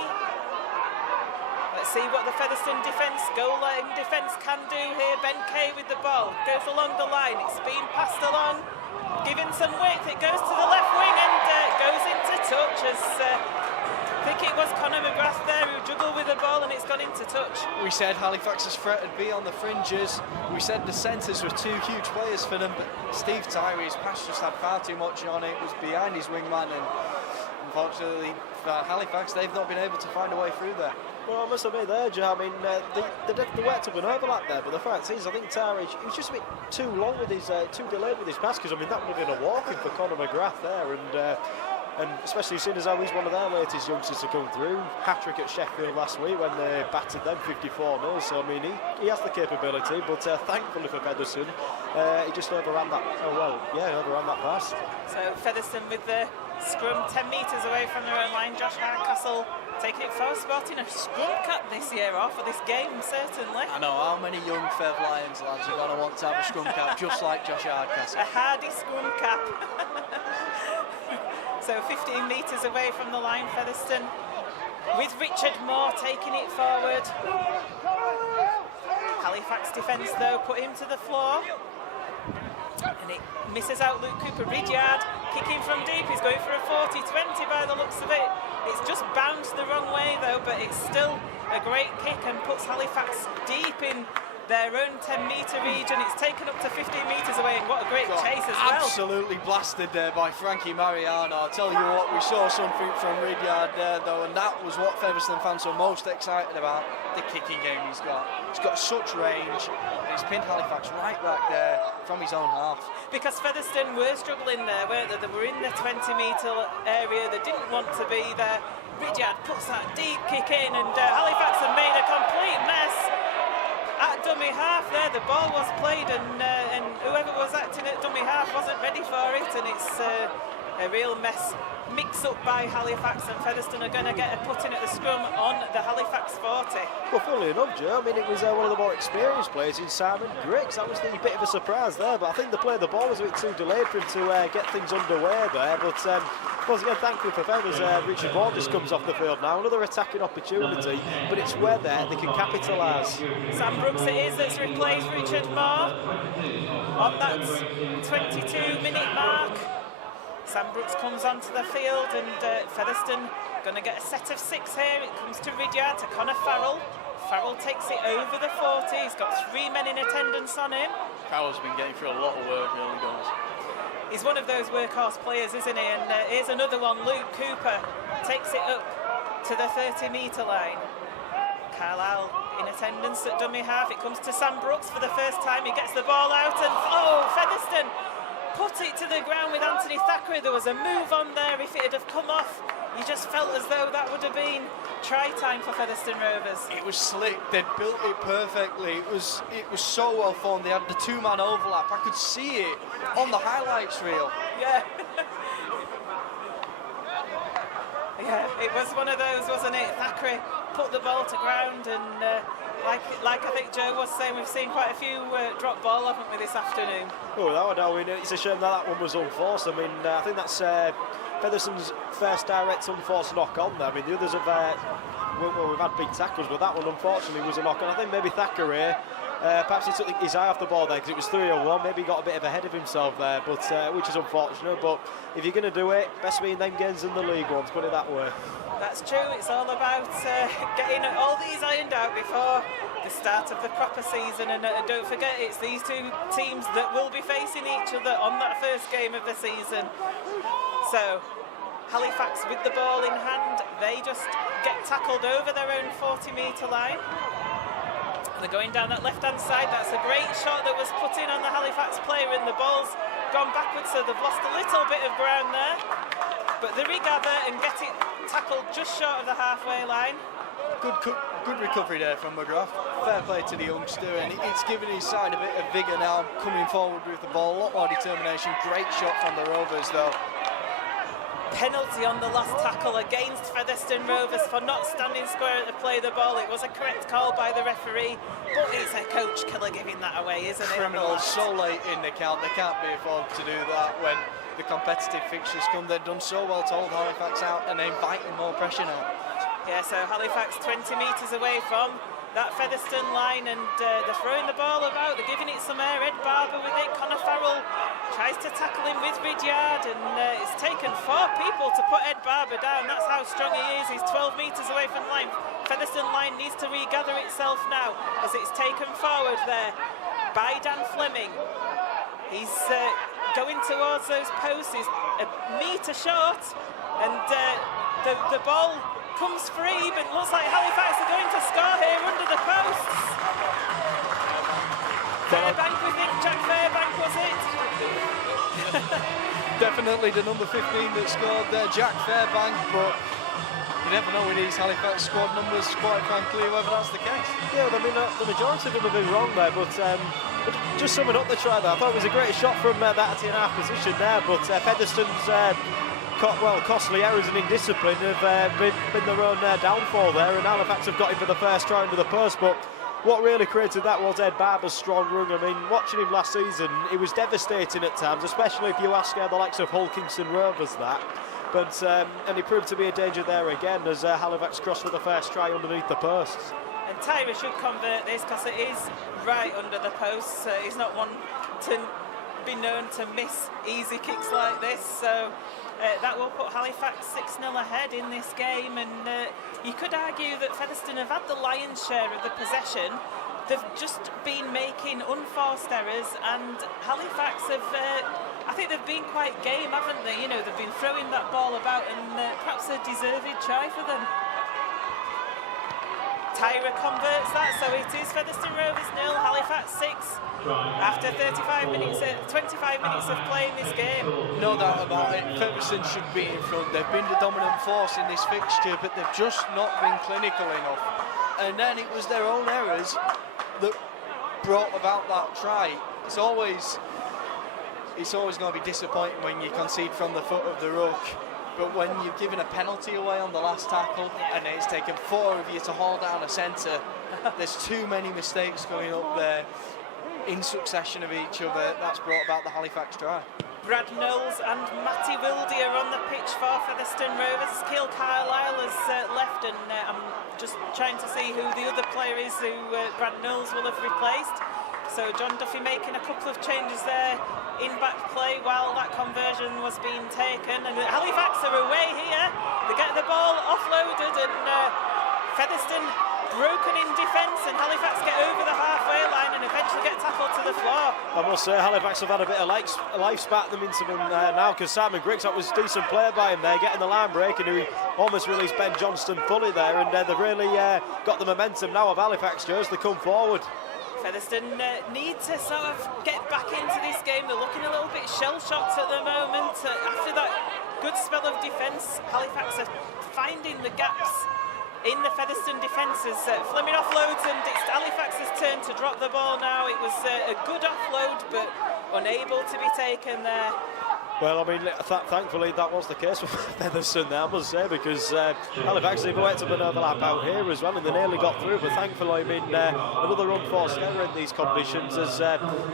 Let's see what the Featherstone defence, goal line defence can do here. Ben Cade with the ball, goes along the line, it's being passed along, given some width, it goes to the left wing and goes into touch as I think it was Conor McGrath there who juggled with the ball, and it's gone into touch. We said Halifax's threat would be on the fringes. We said the centres were 2 huge players for them, but Steve Tyree's pass just had far too much on it. It was behind his wingman, and unfortunately for Halifax, they've not been able to find a way through there. Well, I must admit there, Joe, I mean, they worked up an overlap there, but the fact is, I think Tyree, he was just a bit too long with his, too delayed with his pass, because I mean, that would have been a walk-in for Conor McGrath there, and especially seeing as how he's one of their latest youngsters to come through. Hat-trick at Sheffield last week when they battered them 54-0, so I mean, he has the capability, but thankfully for Featherstone, he just overran that, overran that pass. So Featherstone with the scrum 10 metres away from their own line. Josh Hardcastle taking it for sporting a scrum cap this year off for this game, certainly. I know, how many young Fev Lions lads are going to want to have a scrum cap just like Josh Hardcastle? A hardy scrum cap. So 15 metres away from the line, Featherstone, with Richard Moore taking it forward. Halifax defence, though, put him to the floor. And it misses out Luke Cooper. Ridyard kicking from deep, he's going for a 40-20 by the looks of it. It's just bounced the wrong way, though, but it's still a great kick and puts Halifax deep in their own 10-metre region. It's taken up to 15 metres away, and what a great chase as well. Absolutely blasted there by Frankie Mariano. I'll tell you what, we saw something from Ridyard there though, and that was what Featherstone fans were most excited about, the kicking game he's got. He's got such range, and he's pinned Halifax right back there from his own half. Because Featherstone were struggling there, weren't they? They were in the 20-metre area, they didn't want to be there. Ridyard puts that deep kick in, and Halifax have made a complete mess. At dummy half there, the ball was played, and whoever was acting at dummy half wasn't ready for it, and it's a real mess. Mix up by Halifax, and Featherstone are going to get a put in at the scrum on the Halifax 40. Well, funnily enough, Joe, I mean, it was one of the more experienced players in Simon Griggs. That was the bit of a surprise there, but I think the play of the ball was a bit too delayed for him to get things underway there. But once again, thankfully for Feathers, Richard Moore just comes off the field now. Another attacking opportunity, but it's where they can capitalise. Sam Brooks it is that's replaced Richard Moore on that 22-minute mark. Sam Brooks comes onto the field, and Featherstone going to get a set of 6 here. It comes to Ridyard, to Connor Farrell. Farrell takes it over the 40. He's got 3 men in attendance on him. Farrell's been getting through a lot of work, really does. He's one of those workhorse players, isn't he? And here's another one. Luke Cooper takes it up to the 30-metre line. Carlisle in attendance at dummy half. It comes to Sam Brooks for the first time. He gets the ball out, and Featherstone put it to the ground with Anthony Thackeray. There was a move on there. If it had have come off, you just felt as though that would have been try time for Featherstone Rovers. It was slick. They'd built it perfectly. It was so well formed. They had the two-man overlap. I could see it on the highlights reel. Yeah. Yeah, it was one of those, wasn't it? Thackeray put the ball to ground, and like I think Joe was saying, we've seen quite a few drop ball, haven't we, this afternoon? Oh, that one, I mean, it's a shame that one was unforced. I mean, I think that's Featherstone's first direct unforced knock on there. I mean, the others have, well, we've had big tackles, but that one unfortunately was a knock on. I think maybe Thackeray, perhaps he took his eye off the ball there because it was 3-1. Maybe he got a bit of ahead of himself there, but which is unfortunate. But if you're going to do it, best be in them games than the league ones, put it that way. That's true. It's all about getting all these ironed out before the start of the proper season. And don't forget, it's these two teams that will be facing each other on that first game of the season. So Halifax with the ball in hand, they just get tackled over their own 40-metre line. They're going down that left-hand side. That's a great shot that was put in on the Halifax player, and the ball's gone backwards, so they've lost a little bit of ground there. But they regather and get it tackled just short of the halfway line. Good recovery there from McGrath. Fair play to the youngster, and it's given his side a bit of vigour now, coming forward with the ball, a lot more determination. Great shot from the Rovers though. Penalty on the last tackle against Featherstone Rovers for not standing square to play the ball. It was a correct call by the referee, but it's a coach killer giving that away, isn't it? Criminals so late in the count, they can't be afforded to do that when the competitive fixtures come. They've done so well to hold Halifax out and inviting more pressure now. Yeah, so Halifax 20 metres away from that Featherstone line, and they're throwing the ball about, they're giving it some air. Ed Barber with it, Connor Farrell tries to tackle him with Ridyard, and it's taken 4 people to put Ed Barber down. That's how strong he is. He's 12 metres away from the line. Featherstone line needs to regather itself now as it's taken forward there by Dan Fleming. He's going towards those posts, he's a metre short, and the ball comes free, but looks like Halifax are going to score here under the posts. Fairbank, we think. Jack Fairbank, was it? Definitely the number 15 that scored there, Jack Fairbank, but you never know with these Halifax squad numbers, quite frankly, whether that's the case. Yeah, well, I mean, the majority of them have been wrong there, but just summing up the try there, I thought it was a great shot from that 10-half position there, but Featherstone's costly errors and indiscipline have been their own downfall there, and Halifax have got him for the first try under the post. But what really created that was Ed Barber's strong run. I mean, watching him last season, it was devastating at times, especially if you ask the likes of Hull Kingston Rovers that. But and he proved to be a danger there again as Halifax crossed for the first try underneath the posts. And Tyra should convert this because it is right under the posts. He's not one to be known to miss easy kicks like this, so that will put Halifax 6-0 ahead in this game. And you could argue that Featherstone have had the lion's share of the possession. They've just been making unforced errors, and Halifax have, I think they've been quite game, haven't they? You know, they've been throwing that ball about, and perhaps a deserved try for them. Tyra converts that, so it is Featherstone Rovers 0, Halifax 6. After 25 minutes of playing this game. No doubt about it, Featherstone should be in front. They've been the dominant force in this fixture, but they've just not been clinical enough. And then it was their own errors that brought about that try. It's always going to be disappointing when you concede from the foot of the ruck. But when you've given a penalty away on the last tackle and it's taken 4 of you to haul down a centre, there's too many mistakes going up there in succession of each other. That's brought about the Halifax try. Brad Knowles and Matty Wildy are on the pitch for Featherstone Rovers. Keil Carlisle has left, and I'm just trying to see who the other player is who Brad Knowles will have replaced. So John Duffy making a couple of changes there in back play while that conversion was being taken. And Halifax are away here. They get the ball offloaded, and Featherstone broken in defence, and Halifax get over the halfway line and eventually get tackled to the floor. I must say, Halifax have had a bit of life spat them into them now, because Simon Griggs, that was a decent play by him there, getting the line break, and he almost released Ben Johnston fully there, and they've really got the momentum now of Halifax, as they come forward. Featherstone need to sort of get back into this game. They're looking a little bit shell-shocked at the moment. After that good spell of defence, Halifax are finding the gaps in the Featherstone defences. Fleming offloads and it's Halifax's turn to drop the ball now. It was a good offload but unable to be taken there. Well, I mean, thankfully that was the case for Featherstone there, I must say, because Halifax have went up an overlap out here as well, and they nearly got through. But thankfully, I mean, another unforced error in these conditions has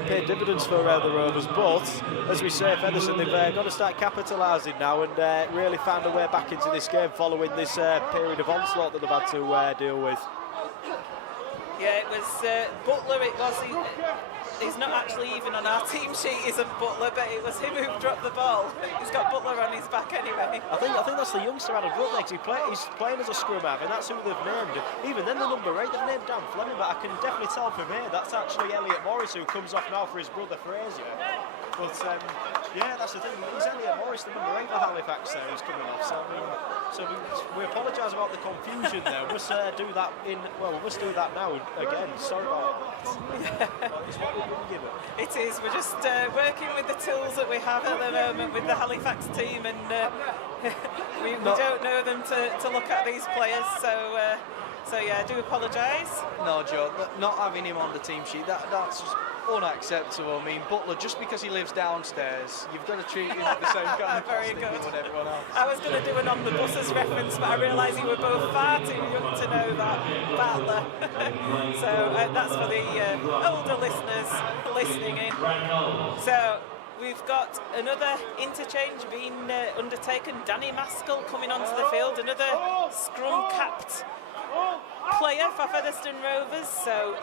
paid dividends for the Rovers. But as we say, Featherstone, they've got to start capitalising now and really found a way back into this game following this period of onslaught that they've had to deal with. Yeah, it was Butler. It was. He's not actually even on our team sheet, isn't Butler, but it was him who dropped the ball. He's got Butler on his back anyway. I think that's the youngster Adam Brooks. He's playing as a scrum half, and that's who they've named. Even then, the number 8, they've named Dan Fleming, but I can definitely tell from here that's actually Elliot Morris, who comes off now for his brother Fraser. But yeah, that's the thing. It's Elliot Morris, the number 8 for Halifax there, who's coming off. So we apologise about the confusion there. We must do that we must do that now again. Sorry about that. It's what we've been given. It is. We're just working with the tools that we have at the moment with the Halifax team, and we don't know them to look at these players. So yeah, I do apologise. No, Joe, not having him on the team sheet, that's just unacceptable. I mean, Butler, just because he lives downstairs, you've got to treat him with the same kind of Very good. with everyone else. I was going to do an on the buses reference, but I realised you were both far too young to know that, Butler. So that's for the older listeners listening in. So we've got another interchange being undertaken. Danny Maskell coming onto the field, another scrum-capped player for Featherstone Rovers. So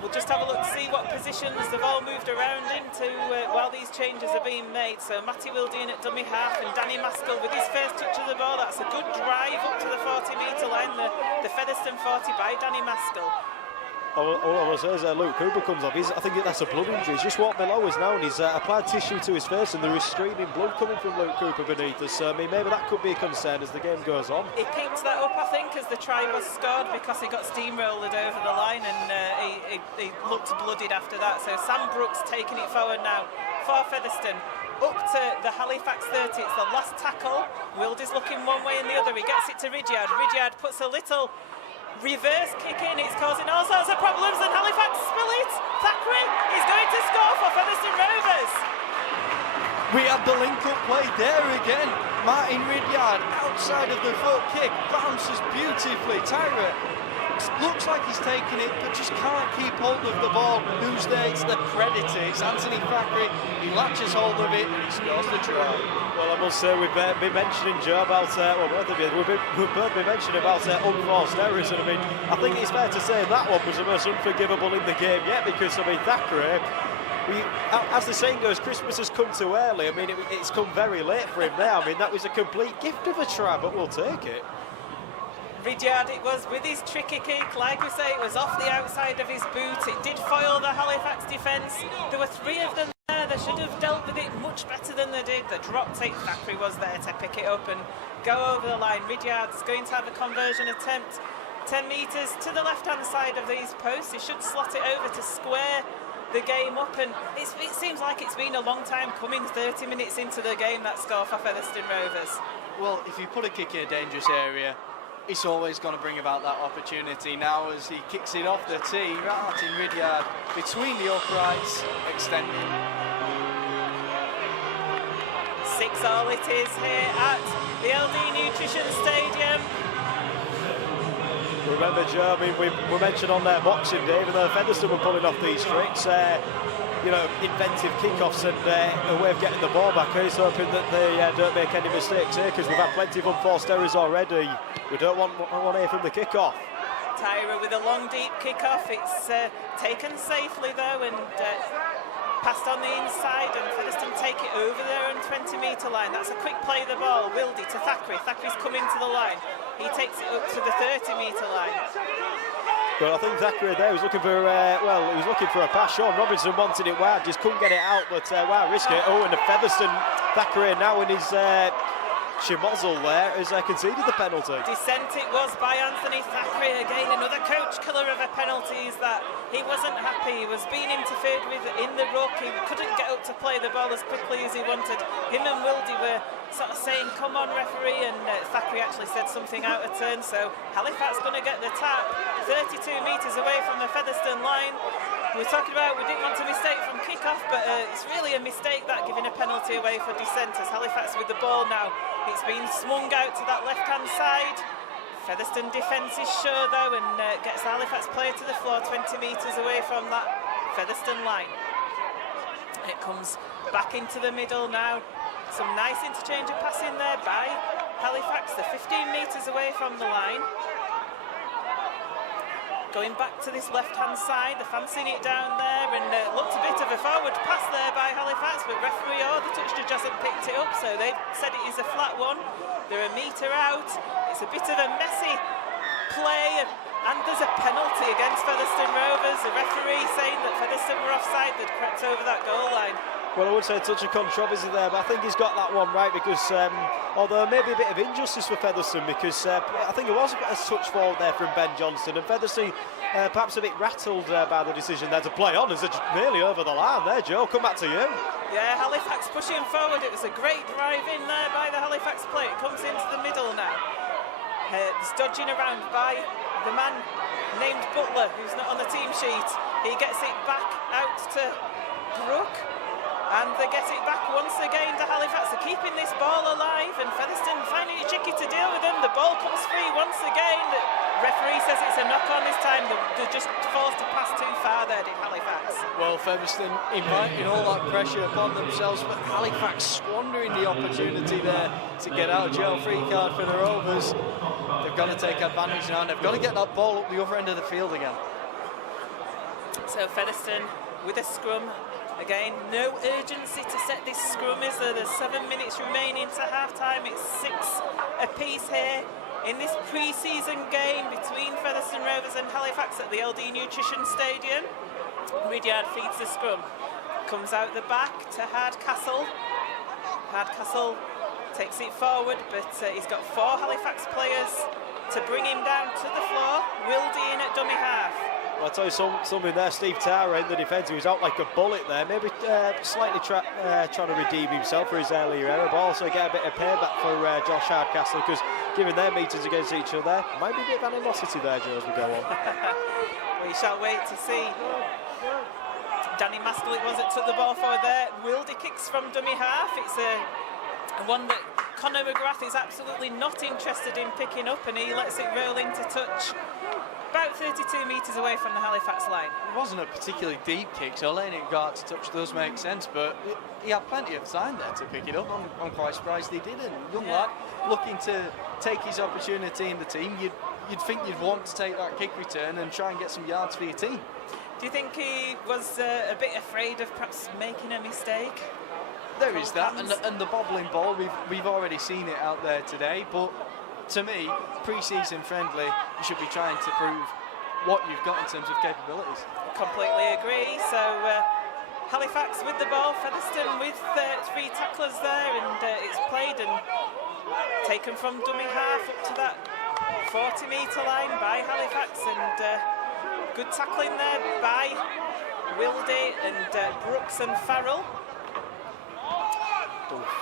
we'll just have a look to see what positions they've all moved around into while these changes are being made. So Matty Wildean at dummy half and Danny Maskell with his first touch of the ball. That's a good drive up to the 40-metre line, the Featherstone 40 by Danny Maskell. All I will say is Luke Cooper comes off. I think that's a blood injury. He's just walked below us now and he's applied tissue to his face, and there is streaming blood coming from Luke Cooper beneath us. So I mean, maybe that could be a concern as the game goes on. He picked that up, I think, as the try was scored because he got steamrolled over the line, and he looked bloodied after that. So Sam Brooks taking it forward now for Featherstone. Up to the Halifax 30, it's the last tackle. Wilde's looking one way and the other. He gets it to Ridyard. Ridyard puts a little reverse kick in, it's causing all sorts of problems, and Halifax spill it. Thackeray is going to score for Featherstone Rovers. We have the link-up play there again. Martin Ridyard, outside of the foot kick, bounces beautifully. Tyra looks like he's taking it, but just can't keep hold of the ball. Who's there? It's the predator. It's Anthony Thackeray. He latches hold of it and he scores the try. Well, I must say we've been mentioning, Joe, about both of you. We've both been mentioning about unforced errors, and I mean, I think it's fair to say that one was the most unforgivable in the game yet, because I mean, Thackeray, as the saying goes, Christmas has come too early. I mean, it's come very late for him now. I mean, that was a complete gift of a try, but we'll take it. Ridyard, it was with his tricky kick, like we say, it was off the outside of his boot. It did foil the Halifax defence. There were 3 of them there. They should have dealt with it much better than they did. The drop take, Thackeray was there to pick it up and go over the line. Ridyard's going to have a conversion attempt 10 metres to the left-hand side of these posts. He should slot it over to square the game up, and it seems like it's been a long time coming. 30 minutes into the game, that score for Featherstone Rovers. Well, if you put a kick in a dangerous area, it's always going to bring about that opportunity. Now as he kicks it off the tee, Martin Ridyard between the uprights, extending. 6-6 it is here at the LD Nutrition Stadium. Remember, Joe, I mean, we mentioned on their Boxing Day, even though Featherstone were pulling off these tricks, inventive kickoffs and a way of getting the ball back. He's hoping that they don't make any mistakes here, because we've had plenty of unforced errors already. We don't want to hear from the kickoff. Tyra with a long, deep kickoff. It's taken safely though, and passed on the inside, and Featherstone take it over their own 20-metre line. That's a quick play of the ball. Wildy to Thackeray. Thackeray's coming to the line. He takes it up to the 30-metre line. Well, I think Thackeray there was looking for, he was looking for a pass. Sean Robinson wanted it wide, just couldn't get it out, but risk it. Oh, and the Featherstone, Thackeray now in his Chimozzle there has conceded the penalty. Dissent it was by Anthony Thackeray. Again, another coach killer of a penalty is that he wasn't happy. He was being interfered with in the ruck. He couldn't get up to play the ball as quickly as he wanted. Him and Wildy were sort of saying, come on referee, and Thackeray actually said something out of turn. So Halifax going to get the tap 32 metres away from the Featherstone line. We were talking about we didn't want a mistake from kick-off, but it's really a mistake that giving a penalty away for dissent as Halifax with the ball now. It's been swung out to that left-hand side. Featherstone defence is sure though, and gets the Halifax player to the floor 20 metres away from that Featherstone line. It comes back into the middle now. Some nice interchange of passing there by Halifax. They're 15 metres away from the line. Going back to this left-hand side, they're fancying it down there, and looked a bit of a forward pass there by Halifax, but referee or the touch judge hasn't picked it up, so they've said it is a flat one. They're a metre out. It's a bit of a messy play, and there's a penalty against Featherstone Rovers. The referee saying that Featherstone were offside, they'd crept over that goal line. Well, I would say a touch of controversy there, but I think he's got that one right because, although maybe a bit of injustice for Featherstone, because I think it was a touch forward there from Ben Johnston, and Featherstone perhaps a bit rattled by the decision there to play on as they're nearly over the line there. Joe, come back to you. Yeah, Halifax pushing forward. It was a great drive in there by the Halifax play. It comes into the middle now. It's dodging around by the man named Butler, who's not on the team sheet. He gets it back out to Brook. And they get it back once again to Halifax. They're keeping this ball alive, and Featherstone finding it tricky to deal with them. The ball comes free once again. The referee says it's a knock-on this time. They're just forced to pass too far there, did Halifax. Well, Featherstone inviting all that pressure upon themselves, but Halifax squandering the opportunity there to get out of jail free card for the Rovers. They've got to take advantage now, and they've got to get that ball up the other end of the field again. So Featherstone with a scrum. Again, no urgency to set this scrum, is there? There's 7 minutes remaining to half-time. It's 6 apiece here in this pre-season game between Featherstone Rovers and Halifax at the LD Nutrition Stadium. Ridyard feeds the scrum. Comes out the back to Hardcastle. Hardcastle takes it forward, but he's got 4 Halifax players to bring him down to the floor. Wildy in at dummy half. Well, I'll tell you something there. Steve Tara in the defence, he was out like a bullet there. Maybe slightly trying to redeem himself for his earlier error, but also get a bit of payback for Josh Hardcastle, because given their meetings against each other, might be a bit of animosity there, Joe, as we go on. Well, you shall wait to see. Danny Maskell it was that took the ball forward there. Wildy kicks from dummy half. It's a one that Conor McGrath is absolutely not interested in picking up, and he lets it roll into touch. About 32 metres away from the Halifax line. It wasn't a particularly deep kick, so letting it go out to touch does make sense, but he had plenty of time there to pick it up. I'm quite surprised he didn't. Young lad looking to take his opportunity in the team. You'd think you'd want to take that kick return and try and get some yards for your team. Do you think he was a bit afraid of perhaps making a mistake? There is that, and the bobbling ball, we've already seen it out there today, but to me, pre-season friendly, you should be trying to prove what you've got in terms of capabilities. Completely agree. So Halifax with the ball, Featherstone with 3 tacklers there, and it's played and taken from dummy half up to that 40-metre line by Halifax, and good tackling there by Wildy and Brooks and Farrell.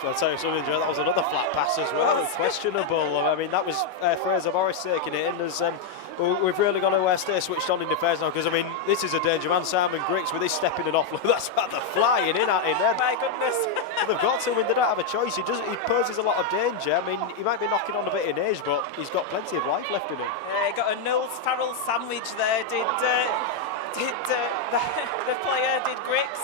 I'll tell you something, Joe, that was another flat pass as well, questionable. I mean, that was Fraser Morris taking it in. As we've really got to stay switched on in defence now, because I mean, this is a danger man. Simon Griggs with his stepping it off, that's about the flying in at him. My goodness. They've got to, they don't have a choice. He poses a lot of danger. I mean, he might be knocking on a bit in age, but he's got plenty of life left in him. He got a Knowles Farrell sandwich there, did the player, did Griggs.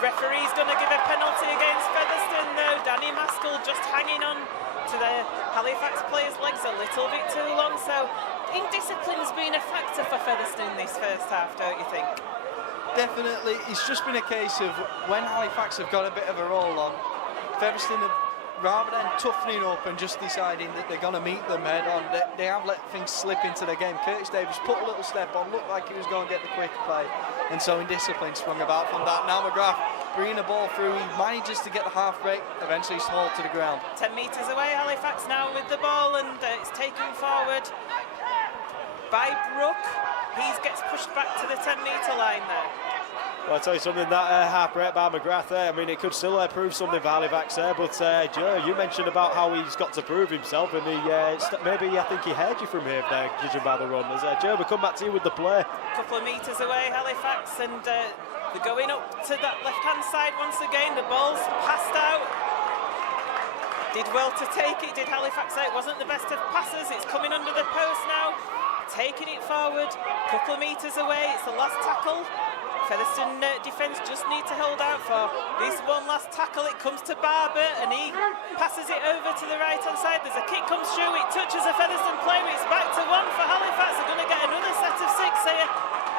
Referee's going to give a penalty against Featherstone though. Danny Maskell just hanging on to the Halifax players' legs a little bit too long, so indiscipline's been a factor for Featherstone this first half, don't you think? Definitely. It's just been a case of when Halifax have got a bit of a roll on, Featherstone have rather than toughening up and just deciding that they're going to meet them head on, they have let things slip into the game. Curtis Davies put a little step on, looked like he was going to get the quick play, and so indiscipline sprung about from that. Now McGrath bringing the ball through, he manages to get the half break, eventually hauled to the ground. 10 metres away, Halifax now with the ball, and it's taken forward by Brook. He gets pushed back to the 10-metre line there. Well, I'll tell you something, that half break by McGrath there, I mean, it could still prove something for Halifax there, but Joe, you mentioned about how he's got to prove himself, and maybe I think he heard you from here there, judging by the run. Joe, we'll come back to you with the play. A couple of metres away, Halifax, and they're going up to that left-hand side once again. The ball's passed out. Did well to take it, did Halifax. It wasn't the best of passes. It's coming under the post now. Taking it forward, a couple of metres away. It's the last tackle. Featherstone defence just need to hold out for this one last tackle. It comes to Barber and he passes it over to the right hand side. There's a kick comes through, it touches a Featherstone player. It's back to one for Halifax. They're going to get another set of 6 here,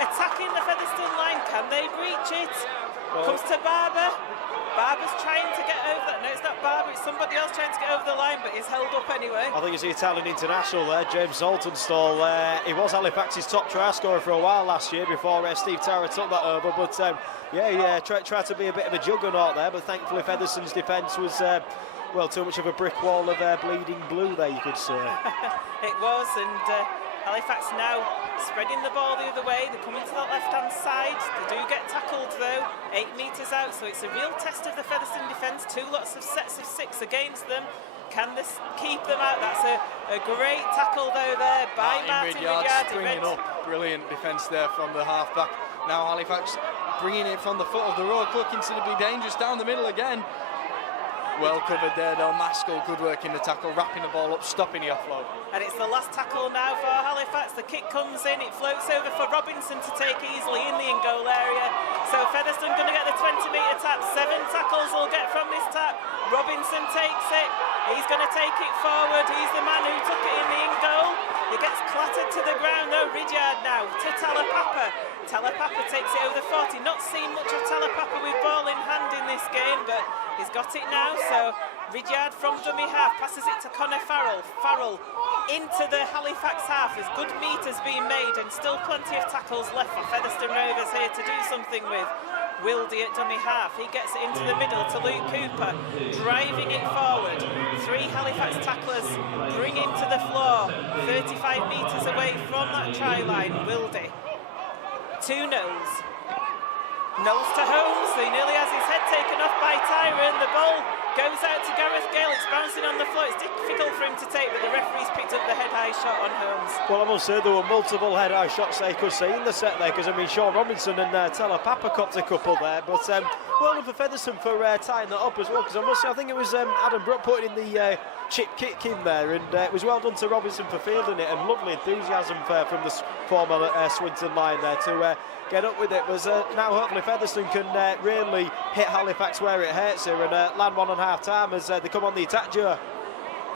attacking the Featherstone line. Can they breach it? Comes to Barber. Barber's trying to get over that. No, it's not Barber, it's somebody else trying to get over the line, but he's held up anyway. I think it's the Italian international there, James Saltonstall. He was Halifax's top try scorer for a while last year before Steve Tara took that over. But tried to be a bit of a juggernaut there, but thankfully Featherstone's defence was too much of a brick wall of bleeding blue there, you could say. It was, and Halifax now spreading the ball the other way. They're coming to that left-hand side. They do get tackled though, 8 metres out, so it's a real test of the Featherstone defence. 2 lots of sets of 6 against them. Can this keep them out? That's a great tackle though there by Martin Ridyard. Bringing up brilliant defence there from the half-back. Now Halifax bringing it from the foot of the ruck, looking to be dangerous down the middle again. Well covered there though, Maskell, good work in the tackle, wrapping the ball up, stopping the offload. And it's the last tackle now for Halifax. The kick comes in, it floats over for Robinson to take easily in the in-goal area. So Featherstone going to get the 20-metre tap. 7 tackles will get from this tap. Robinson takes it, he's going to take it forward. He's the man who took it in the in-goal. He gets clattered to the ground though. Ridyard now to Talapapa. Talapapa takes it over the 40. Not seen much of Talapapa with ball in hand in this game, but he's got it now. So Ridyard from dummy half passes it to Connor Farrell. Farrell into the Halifax half. There's good meters being made and still plenty of tackles left for Featherstone Rovers here to do something with. Wildy at dummy half. He gets it into the middle to Luke Cooper, driving it forward. 3 Halifax tacklers bring him to the floor. 35 metres away from that try line. Wildy to Knowles. Knowles to Holmes. He nearly has his head taken off by Tyrone. The ball goes out to Gareth Gale. It's bouncing on the floor. It's difficult for him to take, but the referee's picked up the head-high shot on Holmes. Well, I must say there were multiple head-high shots they could see in the set there, because I mean Sean Robinson and Talapapa copped a couple there, but well done for Featherstone for tying that up as well, because I must say I think it was Adam Brook putting in the chip kick in there, and it was well done to Robinson for fielding it, and lovely enthusiasm from the former Swinton line there to get up with it. Was now hopefully Featherstone can really hit Halifax where it hurts here and land one on half time as they come on the attack, Joe.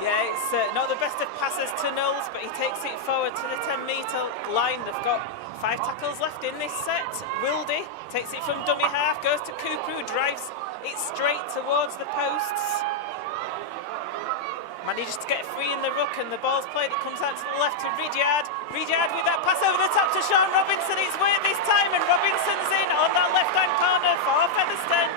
Yeah, it's not the best of passes to Knowles, but he takes it forward to the 10-metre line. They've got 5 tackles left in this set. Wildy takes it from dummy half, goes to Cooper, who drives it straight towards the posts. Manages to get free in the ruck, and the ball's played. It comes out to the left to Ridyard. Ridyard with that pass over the top to Sean Robinson. It's worked this time, and Robinson's in on that left-hand corner for Featherstone.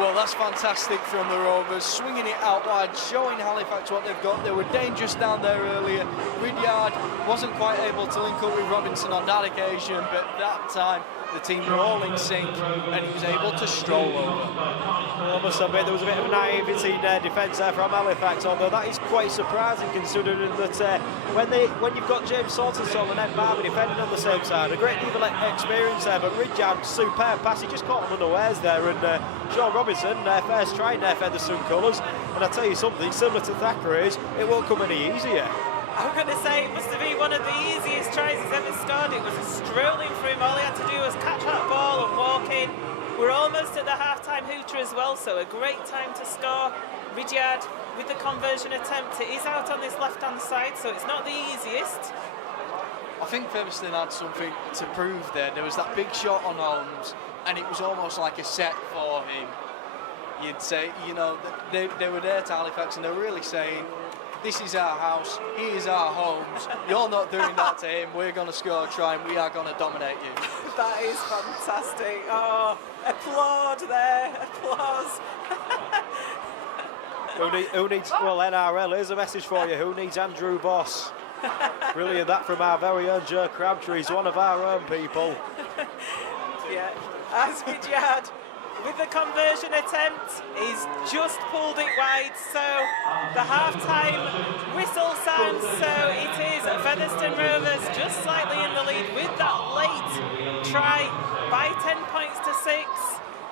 Well, that's fantastic from the Rovers, swinging it out wide, showing Halifax what they've got. They were dangerous down there earlier. Ridyard wasn't quite able to link up with Robinson on that occasion, but that time the team were all in sync and he was able to stroll over. I must admit there was a bit of naivety in defence there from Halifax, although that is quite surprising considering that when you've got James Saltonstall and Ed Barber defending on the same side, a great deal of experience there, but Ridyard, superb pass, he just caught him unawares there, and Sean Robinson, first try in Featherstone colours, and I'll tell you something, similar to Thackeray's, it won't come any easier. I'm going to say it must have been one of the easiest tries he's ever scored. It was strolling for him. All he had to do was catch that ball and walk in. We're almost at the half-time hooter as well, so a great time to score. Ridyard with the conversion attempt. It is out on this left-hand side, so it's not the easiest. I think Featherstone had something to prove there. There was that big shot on Holmes, and it was almost like a set for him. you'd say, you know, they were there to Halifax and they're really saying, this is our house, he is our homes, you're not doing that to him, we're going to score a try and we are going to dominate you. That is fantastic. Oh, applaud there, applause. Who needs, well, NRL, here's a message for you. Who needs Andrew Boss? Brilliant, that from our very own Joe Crabtree. He's one of our own people. Yeah, as Rudyard with the conversion attempt, he's just pulled it wide, so the half-time whistle sounds, so it is Featherstone Rovers just slightly in the lead with that late try by 10 points to 6.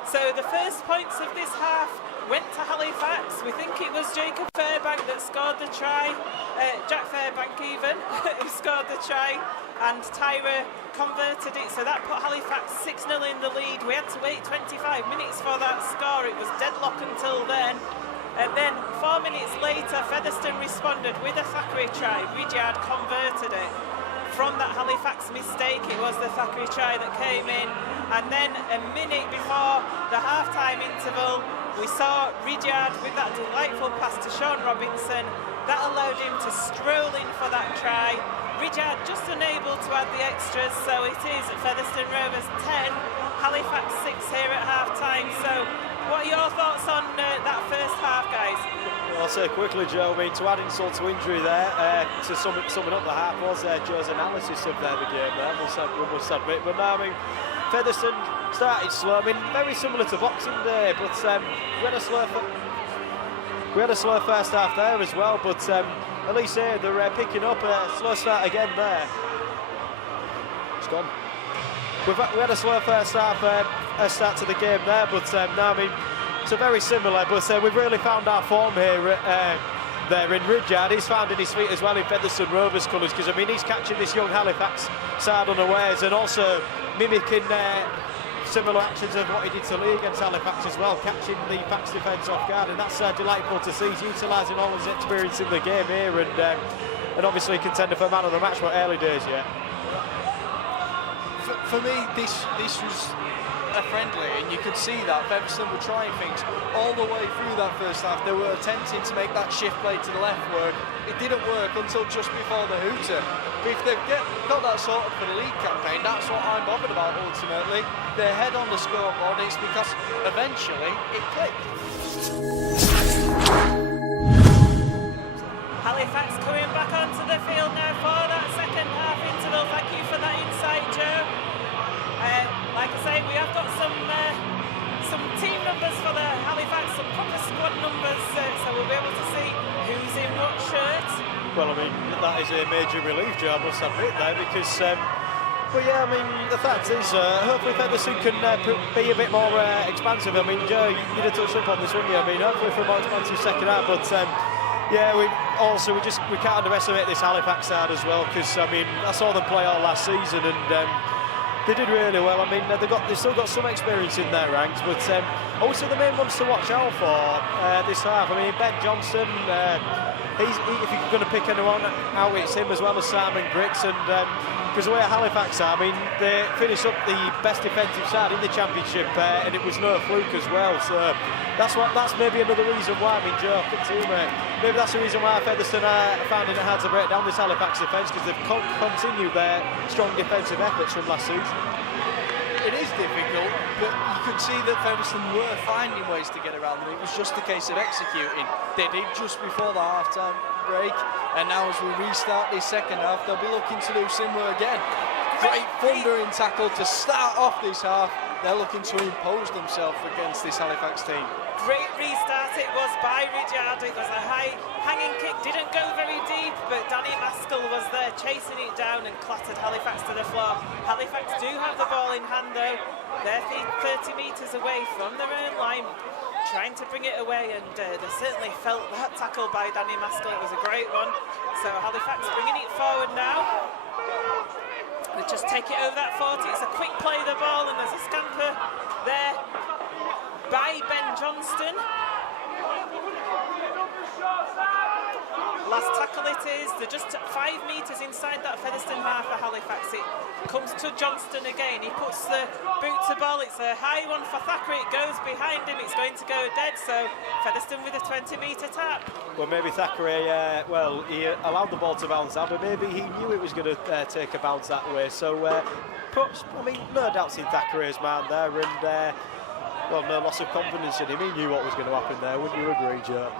So the first points of this half went to Halifax. We think it was Jacob Fairbank that scored the try, Jack Fairbank even, who scored the try, and Tyra converted it, so that put Halifax 6-0 in the lead. We had to wait 25 minutes for that score. It was deadlock until then. And then 4 minutes later, Featherstone responded with a Thackeray try. Rudyard converted it. From that Halifax mistake, it was the Thackeray try that came in. And then a minute before the half-time interval, we saw Rudyard with that delightful pass to Sean Robinson. That allowed him to stroll in for that try. Rudyard just unable to add the extras, so it is Featherstone Rovers 10, Halifax 6 here at half-time. So what are your thoughts on that first half, guys? Well, I'll say quickly, Joe, I mean, to add insult to injury there, to summing up the half was Joe's analysis of the game there, we must admit. But now, I mean, Featherstone started slow, I mean, very similar to Boxing Day, but we had a slow first half there as well, but at least here they're picking up a slow start again there. It's gone. We had a slow first half start to the game there, but now, I mean, so very similar, but we've really found our form here there in Rudyard. He's finding his feet as well in Featherstone Rovers colours, because, I mean, he's catching this young Halifax side unawares and also mimicking similar actions of what he did to Lee against Halifax as well, catching the Packs defence off guard, and that's delightful to see. He's utilising all his experience in the game here, and obviously contender for man of the match for early days yet. For me, this was a friendly, and you could see that Featherstone were trying things all the way through that first half. They were attempting to make that shift play to the left work. It didn't work until just before the hooter. But if they've got that sorted for the league campaign, that's what I'm bothered about ultimately. They're ahead on the scoreboard, and it's because eventually it clicked. Halifax coming back onto the field now for that second half interval. Thank you for that insight, Joe. Like I say, we have got some team numbers for the Halifax, some proper squad numbers, so we'll be able to see who's in what shirt. Well, I mean, that is a major relief, Joe, I must admit there, because, but yeah, I mean, the fact is, hopefully Featherstone can be a bit more expansive. I mean, Joe, you'd have touched up on this, wouldn't you? I mean, hopefully for a more expansive second half, but yeah, we can't underestimate this Halifax side as well, because, I mean, I saw them play all last season, and they did really well. I mean, they've still got some experience in their ranks, but also the main ones to watch out for this half. I mean, Ben Johnston, if you're going to pick anyone out, it's him as well as Simon Griggs, and because the way Halifax are, I mean, they finished up the best defensive side in the championship, and it was no fluke as well. So that's maybe another reason why. I mean, Joe, maybe that's the reason why Featherstone are finding it hard to break down this Halifax defence, because they've continued their strong defensive efforts from last season. It is difficult, but you could see that Featherstone were finding ways to get around them. It was just a case of executing. They did just before the half-time break, and now as we restart this second half, they'll be looking to do similar again. Great thundering tackle to start off this half. They're looking to impose themselves against this Halifax team. Great restart it was by Rudyard. It was a high hanging kick, didn't go very deep, but Danny Maskell was there chasing it down and clattered Halifax to the floor. Halifax do have the ball in hand though. They're 30 metres away from their own line, trying to bring it away, and they certainly felt that tackle by Danny Maskell. It was a great one. So Halifax bringing it forward now. They just take it over that 40. It's a quick play the ball, and there's a scamper there by Ben Johnston. Last tackle it is. They're just 5 metres inside that Featherstone half for Halifax. It comes to Johnston again. He puts the boot to ball. It's a high one for Thackeray. It goes behind him. It's going to go dead. So Featherstone with a 20-metre tap. Well, maybe Thackeray, he allowed the ball to bounce out, but maybe he knew it was going to take a bounce that way. So, perhaps, I mean, no doubts in Thackeray's man there, and, well, no loss of confidence in him. He knew what was going to happen there. Wouldn't you agree, Joe?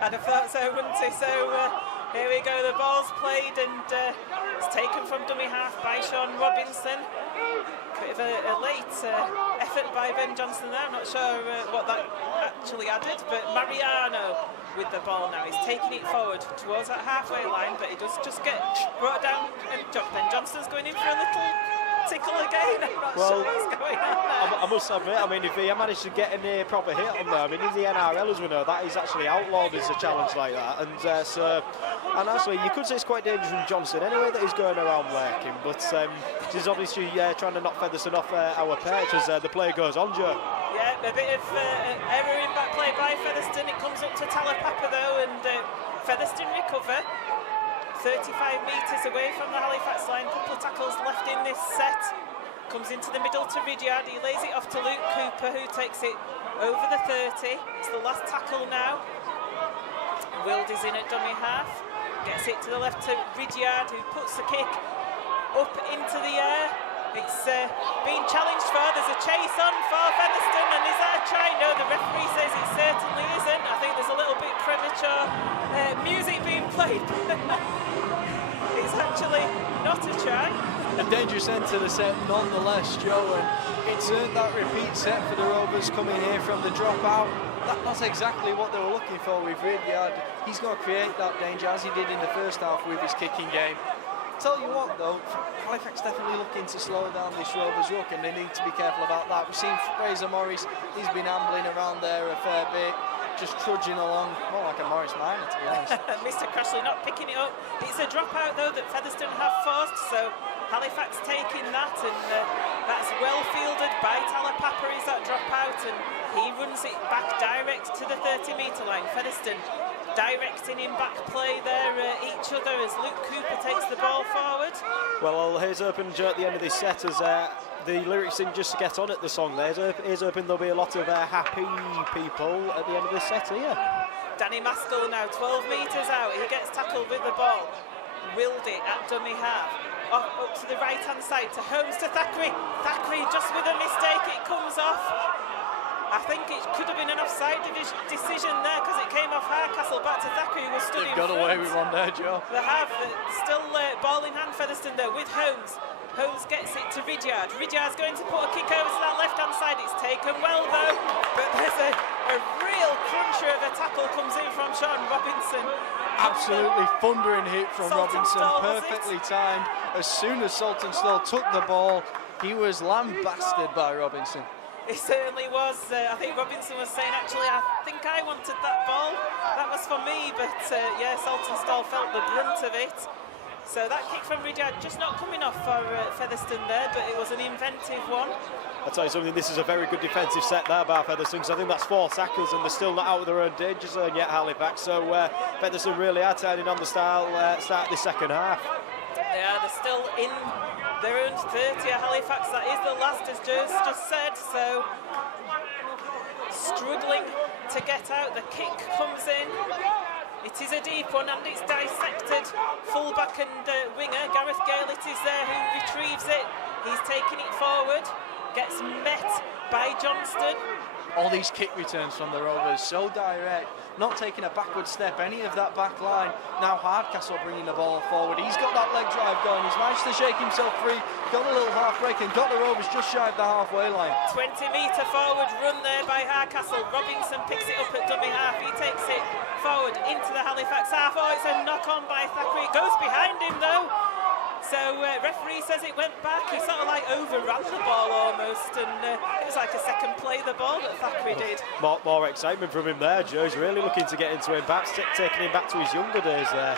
I'd have thought so, wouldn't he? So, here we go. The ball's played, and it's taken from dummy half by Sean Robinson. Bit of a late effort by Ben Johnston there. I'm not sure what that actually added, but Mariano with the ball now. He's taking it forward towards that halfway line, but he does just get brought down, and Ben Johnston's going in for a little tickle again. I'm not sure what's going on there. I must admit, I mean, if he managed to get a proper hit on there, I mean, in the NRL, as we know, that is actually outlawed as a challenge like that. And and actually, you could say it's quite dangerous from Johnson anyway that he's going around lurking, but he's obviously trying to knock Featherstone off our perch as the play goes on, Joe. Yeah, a bit of error in back play by Featherstone. It comes up to Talapapa though, and Featherstone recover. 35 metres away from the Halifax line. Couple of tackles left in this set. Comes into the middle to Ridyard. He lays it off to Luke Cooper, who takes it over the 30. It's the last tackle now. Wild is in at dummy half. Gets it to the left to Ridyard, who puts the kick up into the air. It's being challenged for. There's a chase on for Featherstone, and is that a try? No, the referee says it certainly isn't. I think there's a little bit premature music being played. It's actually not a try. A dangerous end to the set nonetheless, Joe, and it's earned that repeat set for the Rovers coming here from the dropout. That's exactly what they were looking for with Ridyard. He's going to create that danger as he did in the first half with his kicking game. Tell you what though, Halifax definitely looking to slow down this Rovers ruck, and they need to be careful about that. We've seen Fraser Morris, he's been ambling around there a fair bit, just trudging along, more like a Morris Minor to be honest. Mr. Crossley not picking it up. It's a dropout though that Featherstone have forced, so Halifax taking that, and that's well fielded by Talapapa is that dropout, and he runs it back direct to the 30-metre line. Featherstone directing in back play there each other as Luke Cooper takes the ball forward. Well, here's hoping at the end of this set as the lyrics didn't just get on at the song there. Here's hoping there'll be a lot of happy people at the end of this set here. Danny Maskell now 12 metres out. He gets tackled with the ball. Willed it at dummy half. Up to the right hand side to Holmes to Thackeray. Thackeray just with a mistake, it comes off. I think it could have been an offside decision there because it came off Hardcastle back to Thackeray, who was stood in front. They've got away with one there, Joe. They have. Still ball in hand Featherstone there with Holmes. Holmes gets it to Ridyard. Ridyard's going to put a kick over to that left-hand side. It's taken well though, but there's a real cruncher of a tackle comes in from Sean Robinson. Absolutely thundering hit from Robinson, Saltonstall, perfectly timed. As soon as Saltonstall took the ball, he was lambasted by Robinson. It certainly was. I think Robinson was saying, actually, I think I wanted that ball. That was for me, but yeah, Saltonstall felt the brunt of it. So that kick from Ridyard just not coming off for Featherstone there, but it was an inventive one. I'll tell you something, this is a very good defensive set there by Featherstone, because I think that's 4 tackles and they're still not out of their own danger zone yet, Halifax. So Featherstone really are turning on the style start of the second half. Yeah, they're still in their own 30 at Halifax. That is the last, as Joe's just said. So struggling to get out. The kick comes in. It is a deep one and it's dissected. Fullback and winger Gareth Gale it is there who retrieves it. He's taking it forward. Gets met by Johnston. All these kick returns from the Rovers, so direct, not taking a backward step, any of that back line. Now Hardcastle bringing the ball forward. He's got that leg drive going. He's managed to shake himself free, got a little half break and got the Rovers just shy of the halfway line. 20-metre forward run there by Hardcastle. Robinson picks it up at dummy half. He takes it forward into the Halifax half. Oh, it's a knock on by Thackeray. It goes behind him though. So referee says it went back. He sort of like overran the ball almost, and it was like a second play the ball that Thackeray did. More excitement from him there. Joe's really looking to get into him back, taking him back to his younger days there.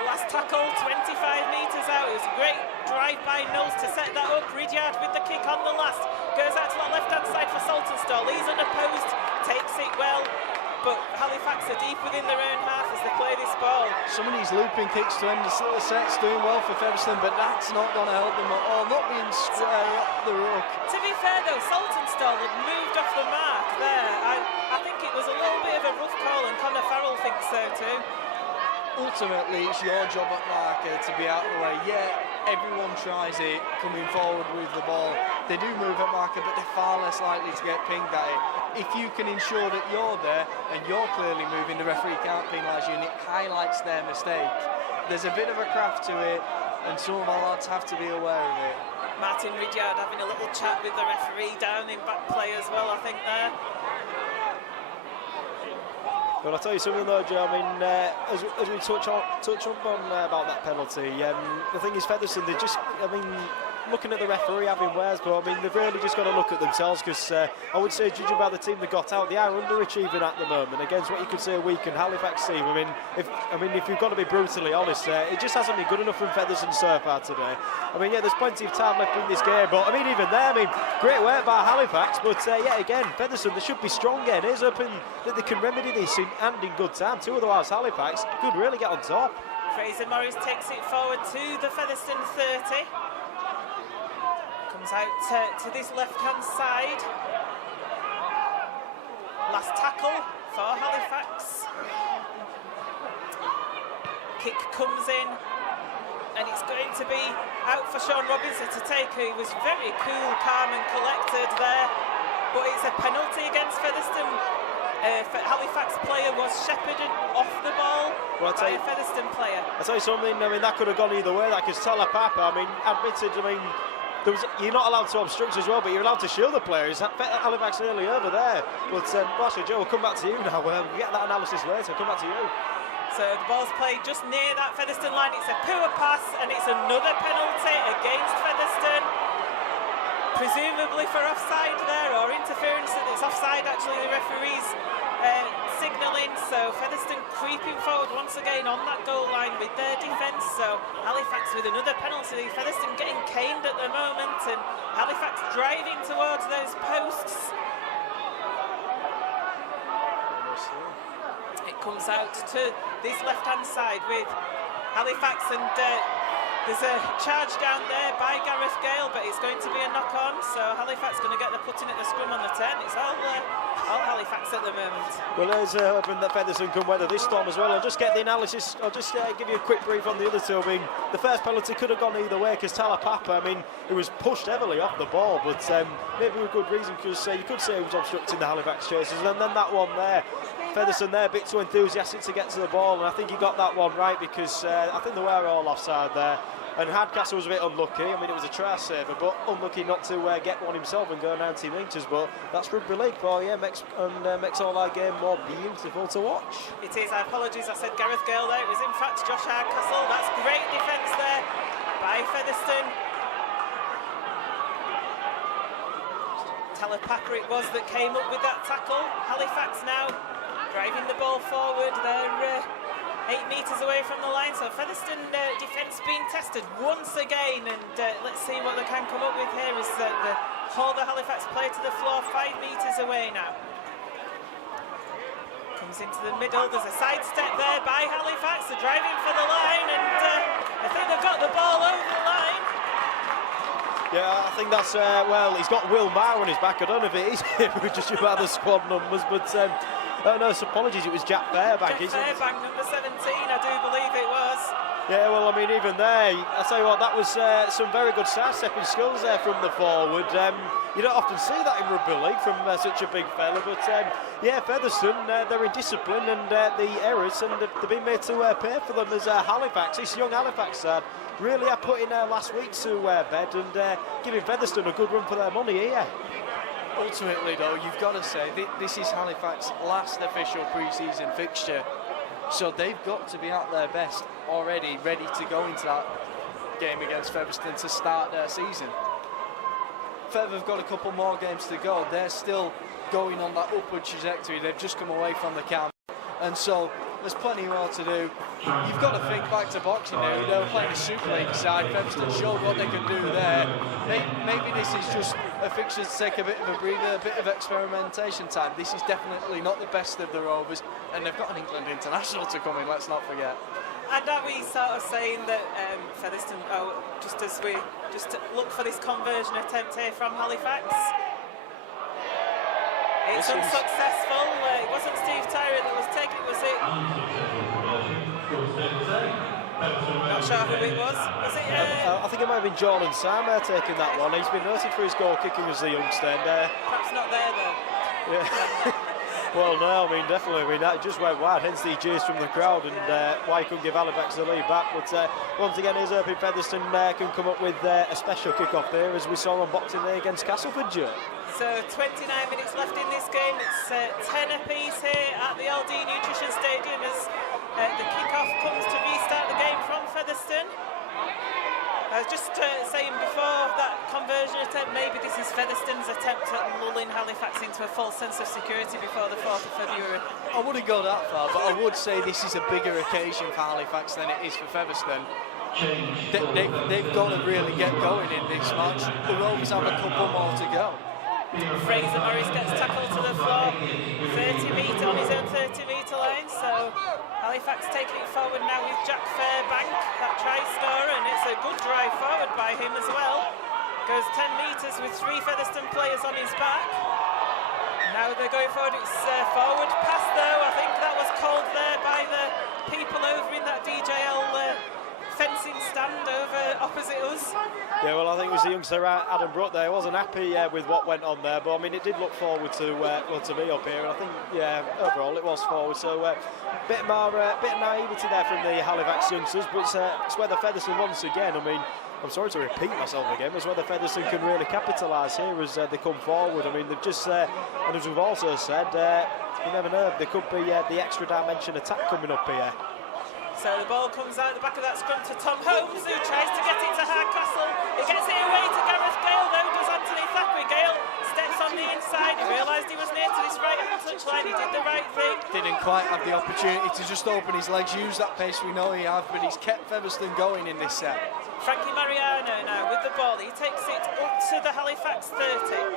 The last tackle, 25 metres out. It was a great drive by Knowles to set that up. Ridyard with the kick on the last. Goes out to that left-hand side for Saltonstall. He's unopposed, takes it well. but Halifax are deep within their own half as they play this ball. Some of these looping kicks to end the sets doing well for Featherstone, but that's not going to help them at all. Not being square up the ruck. To be fair though, Saltonstall had moved off the mark there. I think it was a little bit of a rough call, and Connor Farrell thinks so too. Ultimately, it's your job at marker to be out of the way. Yeah, everyone tries it coming forward with the ball. They do move at marker, but they're far less likely to get pinged at it. If you can ensure that you're there and you're clearly moving, the referee can't penalise you, and it highlights their mistake. There's a bit of a craft to it, and some of our lads have to be aware of it. Martin Ridyard having a little chat with the referee down in back play as well, I think there. Well, I'll tell you something though, Joe. I mean, as we touch on about that penalty, the thing is, Featherstone, they just, I mean, looking at the referee having wares, but I mean, they've really just got to look at themselves, because I would say, judging by the team they got out, they are underachieving at the moment against what you could say a weakened Halifax team. I mean, if you've got to be brutally honest, it just hasn't been good enough from Featherstone so far today. I mean, yeah, there's plenty of time left in this game, but I mean, even there, I mean, great work by Halifax, but yeah, again, Featherstone, they should be strong again. Here's hoping that they can remedy this in good time too, otherwise Halifax could really get on top. Fraser Morris takes it forward to the Featherstone 30. Comes out to this left-hand side. Last tackle for Halifax. Kick comes in, and it's going to be out for Sean Robinson to take. He was very cool, calm and collected there, but it's a penalty against Featherstone. Halifax player was shepherded off the ball by a Featherstone player. I'll tell you something, I mean, that could have gone either way, that, because Talapapa, I mean, admitted, I mean, you're not allowed to obstruct as well, but you're allowed to shield the players. Halifax nearly over there. But actually, Joe, we'll come back to you now. We'll get that analysis later. Come back to you. So the ball's played just near that Featherstone line. It's a poor pass, and it's another penalty against Featherstone. Presumably for offside there, or interference. It's offside, actually, the referee's signalling. So Featherstone creeping forward once again on that goal line with their defence. So Halifax with another penalty. Featherstone getting caned at the moment, and Halifax driving towards those posts. It comes out to this left-hand side with Halifax, and there's a charge down there by Gareth Gale, but it's going to be a knock-on. So Halifax going to get the putting at the scrum on the 10. It's all Halifax at the moment. Well, there's hoping that Featherstone can weather this storm as well. I'll just get the analysis. I'll just give you a quick brief on the other two. I mean, the first penalty could have gone either way, because Talapapa, I mean, he was pushed heavily off the ball, but maybe with good reason, because you could say he was obstructing the Halifax chasers. And then that one there, Featherstone there, a bit too enthusiastic to get to the ball, and I think he got that one right, because I think they were all offside there. And Hardcastle was a bit unlucky. I mean, it was a try saver, but unlucky not to get one himself and go 90 metres. But that's rugby league for you, makes all our game more beautiful to watch. It is. Apologies, I said Gareth Gale there. It was in fact Josh Hardcastle. That's great defence there by Featherstone. Talapapa it was that came up with that tackle. Halifax now driving the ball forward. They're 8 metres away from the line, so Featherstone defence being tested once again, and let's see what they can come up with here as they haul the Halifax player to the floor 5 metres away now. Comes into the middle, there's a sidestep there by Halifax. They're driving for the line, and I think they've got the ball over the line. Yeah, I think that's, well, he's got Will Maher on his back. I don't know if it is just about the squad numbers, but oh no, so apologies, it was Jack Fairbank. Jack Fairbank, number 17, I do believe it was. Yeah, well, I mean, even there, I'll tell you what, that was some very good sidestepping skills there from the forward. You don't often see that in rugby league from such a big fella, but yeah, Featherstone, they're in discipline, and the errors, and they've been made to pay for them as Halifax, this young Halifax side, really are putting last week to bed, and giving Featherstone a good run for their money here. Ultimately, though, you've got to say this is Halifax's last official pre-season fixture, so they've got to be at their best already, ready to go into that game against Featherstone to start their season. Feather have got a couple more games to go. They're still going on that upward trajectory. They've just come away from the camp, and so there's plenty more to do. You've got to think back to boxing now. They were playing a Super League side. Featherstone showed what they can do there. Maybe this is just a fixture to take a bit of a breather, a bit of experimentation time. This is definitely not the best of the Rovers, and they've got an England international to come in, let's not forget. And are we sort of saying that Featherstone, just look for this conversion attempt here from Halifax? It's unsuccessful. It wasn't Steve Tyrrell that was taking it, was it? Not sure who it was. Was it? I think it might have been Jordan Sam taking that one. He's been noted for his goal kicking as a youngster. And, perhaps not there though. Yeah. Well, no, I mean, definitely. I mean, that just went wide, hence the cheers from the crowd, and why he couldn't give Halifax the lead back. But once again, here's hoping Featherstone can come up with a special kick-off there, as we saw on Boxing Day against Castleford, Joe. So 29 minutes left in this game. It's 10 apiece here at the LD Nutrition Stadium as the kick-off comes to restart the game from Featherstone. I was just saying before that conversion attempt, maybe this is Featherstone's attempt at lulling Halifax into a false sense of security before the 4th of February. I wouldn't go that far, but I would say this is a bigger occasion for Halifax than it is for Featherstone. They've got to really get going in this match. The Rovers have a couple more to go. Fraser Morris gets tackled to the floor, 30 metre on his own 30-metre line, so Halifax taking it forward now with Jack Fairbank, that try scorer, and it's a good drive forward by him as well. Goes 10 metres with 3 Featherstone players on his back. Now they're going forward, it's forward pass though. I think that was called there by the people over in that DJL fencing stand over opposite us. Yeah, well, I think it was the youngster Adam Brook there. He wasn't happy with what went on there, but I mean, it did look forward to me up here, and I think, yeah, overall it was forward. So bit of naivety there from the Halifax youngsters, but it's whether Featherstone once again, I mean, I'm sorry to repeat myself again, but it's whether Featherstone can really capitalise here as they come forward. I mean, they've just, and as we've also said, you never know, there could be the extra dimension attack coming up here. So the ball comes out the back of that scrum to Tom Holmes, who tries to get it to Hardcastle. He gets it away to Gareth Gale, though, does Anthony Thackeray. Gale steps on the inside. He realised he was near to this right-hand touchline. He did the right thing. Didn't quite have the opportunity to just open his legs, use that pace we know he has, but he's kept Featherstone going in this set. Frankie Mariano now with the ball. He takes it up to the Halifax 30.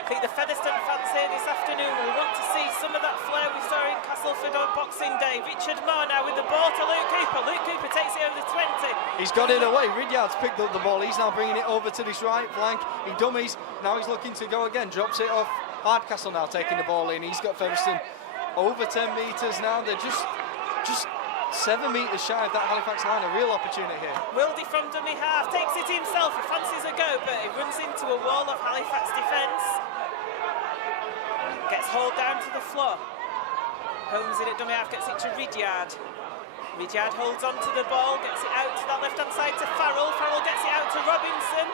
I think the Featherstone fans here this afternoon will want to see some of that flair we saw in Castleford on Boxing Day. Richard Moore now with the ball to Luke Cooper. Luke Cooper takes it over the 20. He's got it away. Ridyard's picked up the ball. He's now bringing it over to this right flank. He dummies. Now he's looking to go again. Drops it off. Hardcastle now taking the ball in. He's got Featherstone over 10 metres now. They're just 7 metres shy of that Halifax line. A real opportunity here. Wildy from dummy half takes it himself. He fancies a go, but he runs into a wall of Halifax defence. Gets hauled down to the floor. Holmes in at dummy half, gets it to Ridyard. Ridyard holds on to the ball, gets it out to that left-hand side to Farrell. Farrell gets it out to Robinson.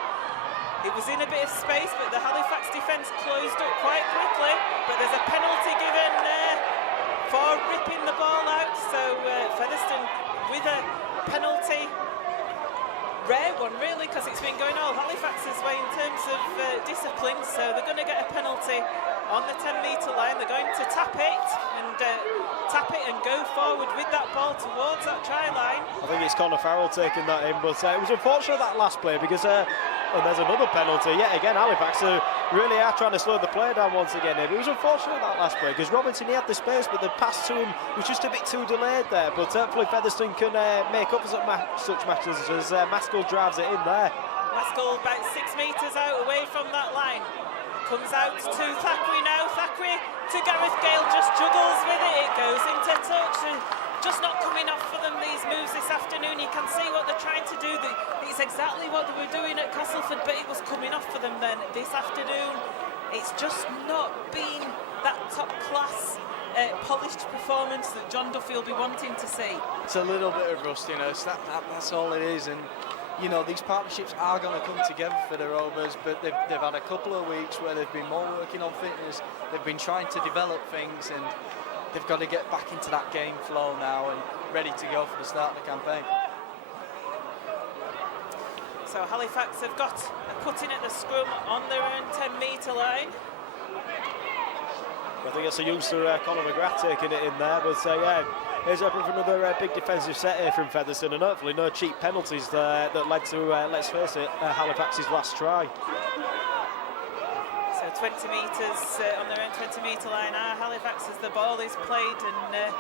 It was in a bit of space, but the Halifax defence closed up quite quickly. But there's a penalty given for ripping the ball out. So Featherstone with a penalty. Rare one, really, because it's been going all Halifax's way in terms of discipline. So they're going to get a penalty on the 10-metre line. They're going to tap it and go forward with that ball towards that try line. I think it's Connor Farrell taking that in, but it was unfortunate that last play because and there's another penalty. Yet again, Halifax really are trying to slow the play down once again here. But it was unfortunate that last play because Robinson, he had the space, but the pass to him was just a bit too delayed there. But hopefully Featherstone can make up for such matches as Maskell drives it in there. Maskell about 6 metres out away from that line. Comes out to Thackeray now. Thackeray to Gareth Gale, just juggles with it. It goes into touch and just not coming off for them, these moves this afternoon. You can see what they're trying to do. It's exactly what they were doing at Castleford, but it was coming off for them then. This afternoon, it's just not been that top class polished performance that John Duffy will be wanting to see. It's a little bit of rustiness, that's all it is. And you know, these partnerships are going to come together for the Rovers, but they've had a couple of weeks where they've been more working on fitness. They've been trying to develop things, and they've got to get back into that game flow now and ready to go for the start of the campaign. So Halifax have got a put in at the scrum on their own 10-metre line. I think it's a youngster, Conor McGrath, taking it in there. But yeah, here's open for another big defensive set here from Featherstone, and hopefully no cheap penalties that led to, let's face it, Halifax's last try. So 20 metres on their own 20-metre line. Halifax as the ball is played, and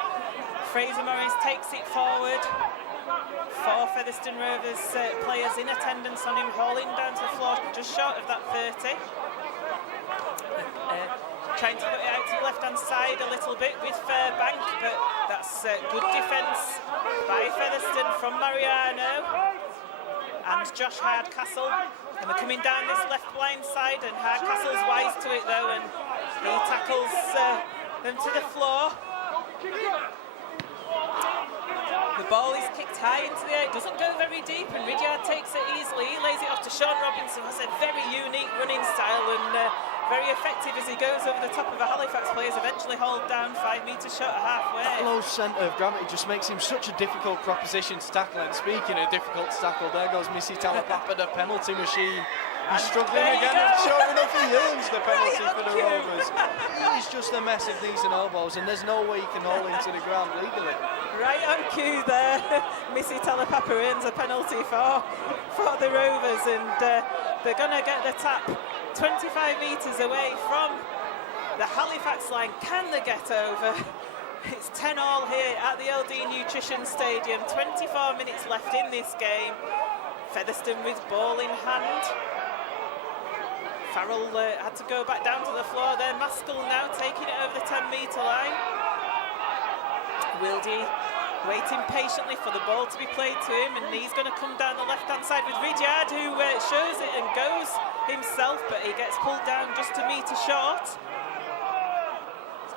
Fraser Morris takes it forward. 4 Featherstone Rovers players in attendance on him, hauling down to the floor, just short of that 30. Trying to put it out to the left-hand side a little bit with Fairbank, but that's good defence by Featherstone from Mariano and Josh Hardcastle. And they're coming down this left blind side, and Hardcastle's wise to it though, and he tackles them to the floor. The ball is kicked high into the air, it doesn't go very deep, and Ridyard takes it easily. He lays it off to Sean Robinson, who has a very unique running style and very effective as he goes over the top of the Halifax players, eventually hauled down 5 metres short of halfway. That low centre of gravity just makes him such a difficult proposition to tackle. And speaking of difficult to tackle, there goes Missy Talapapa, the penalty machine. He's struggling again, and sure enough he earns the penalty for the Rovers. He's just a mess of knees and elbows, and there's no way he can haul into the ground legally. Right on cue there, Missy Talapapa earns a penalty for the Rovers, and they're going to get the tap 25 metres away from the Halifax line. Can they get over? It's 10-all here at the LD Nutrition Stadium. 24 minutes left in this game. Featherstone with ball in hand. Farrell had to go back down to the floor there. Maskell now taking it over the 10-metre line. Wildy waiting patiently for the ball to be played to him, and he's going to come down the left-hand side with Ridyard, who shows it and goes himself, but he gets pulled down just a metre short.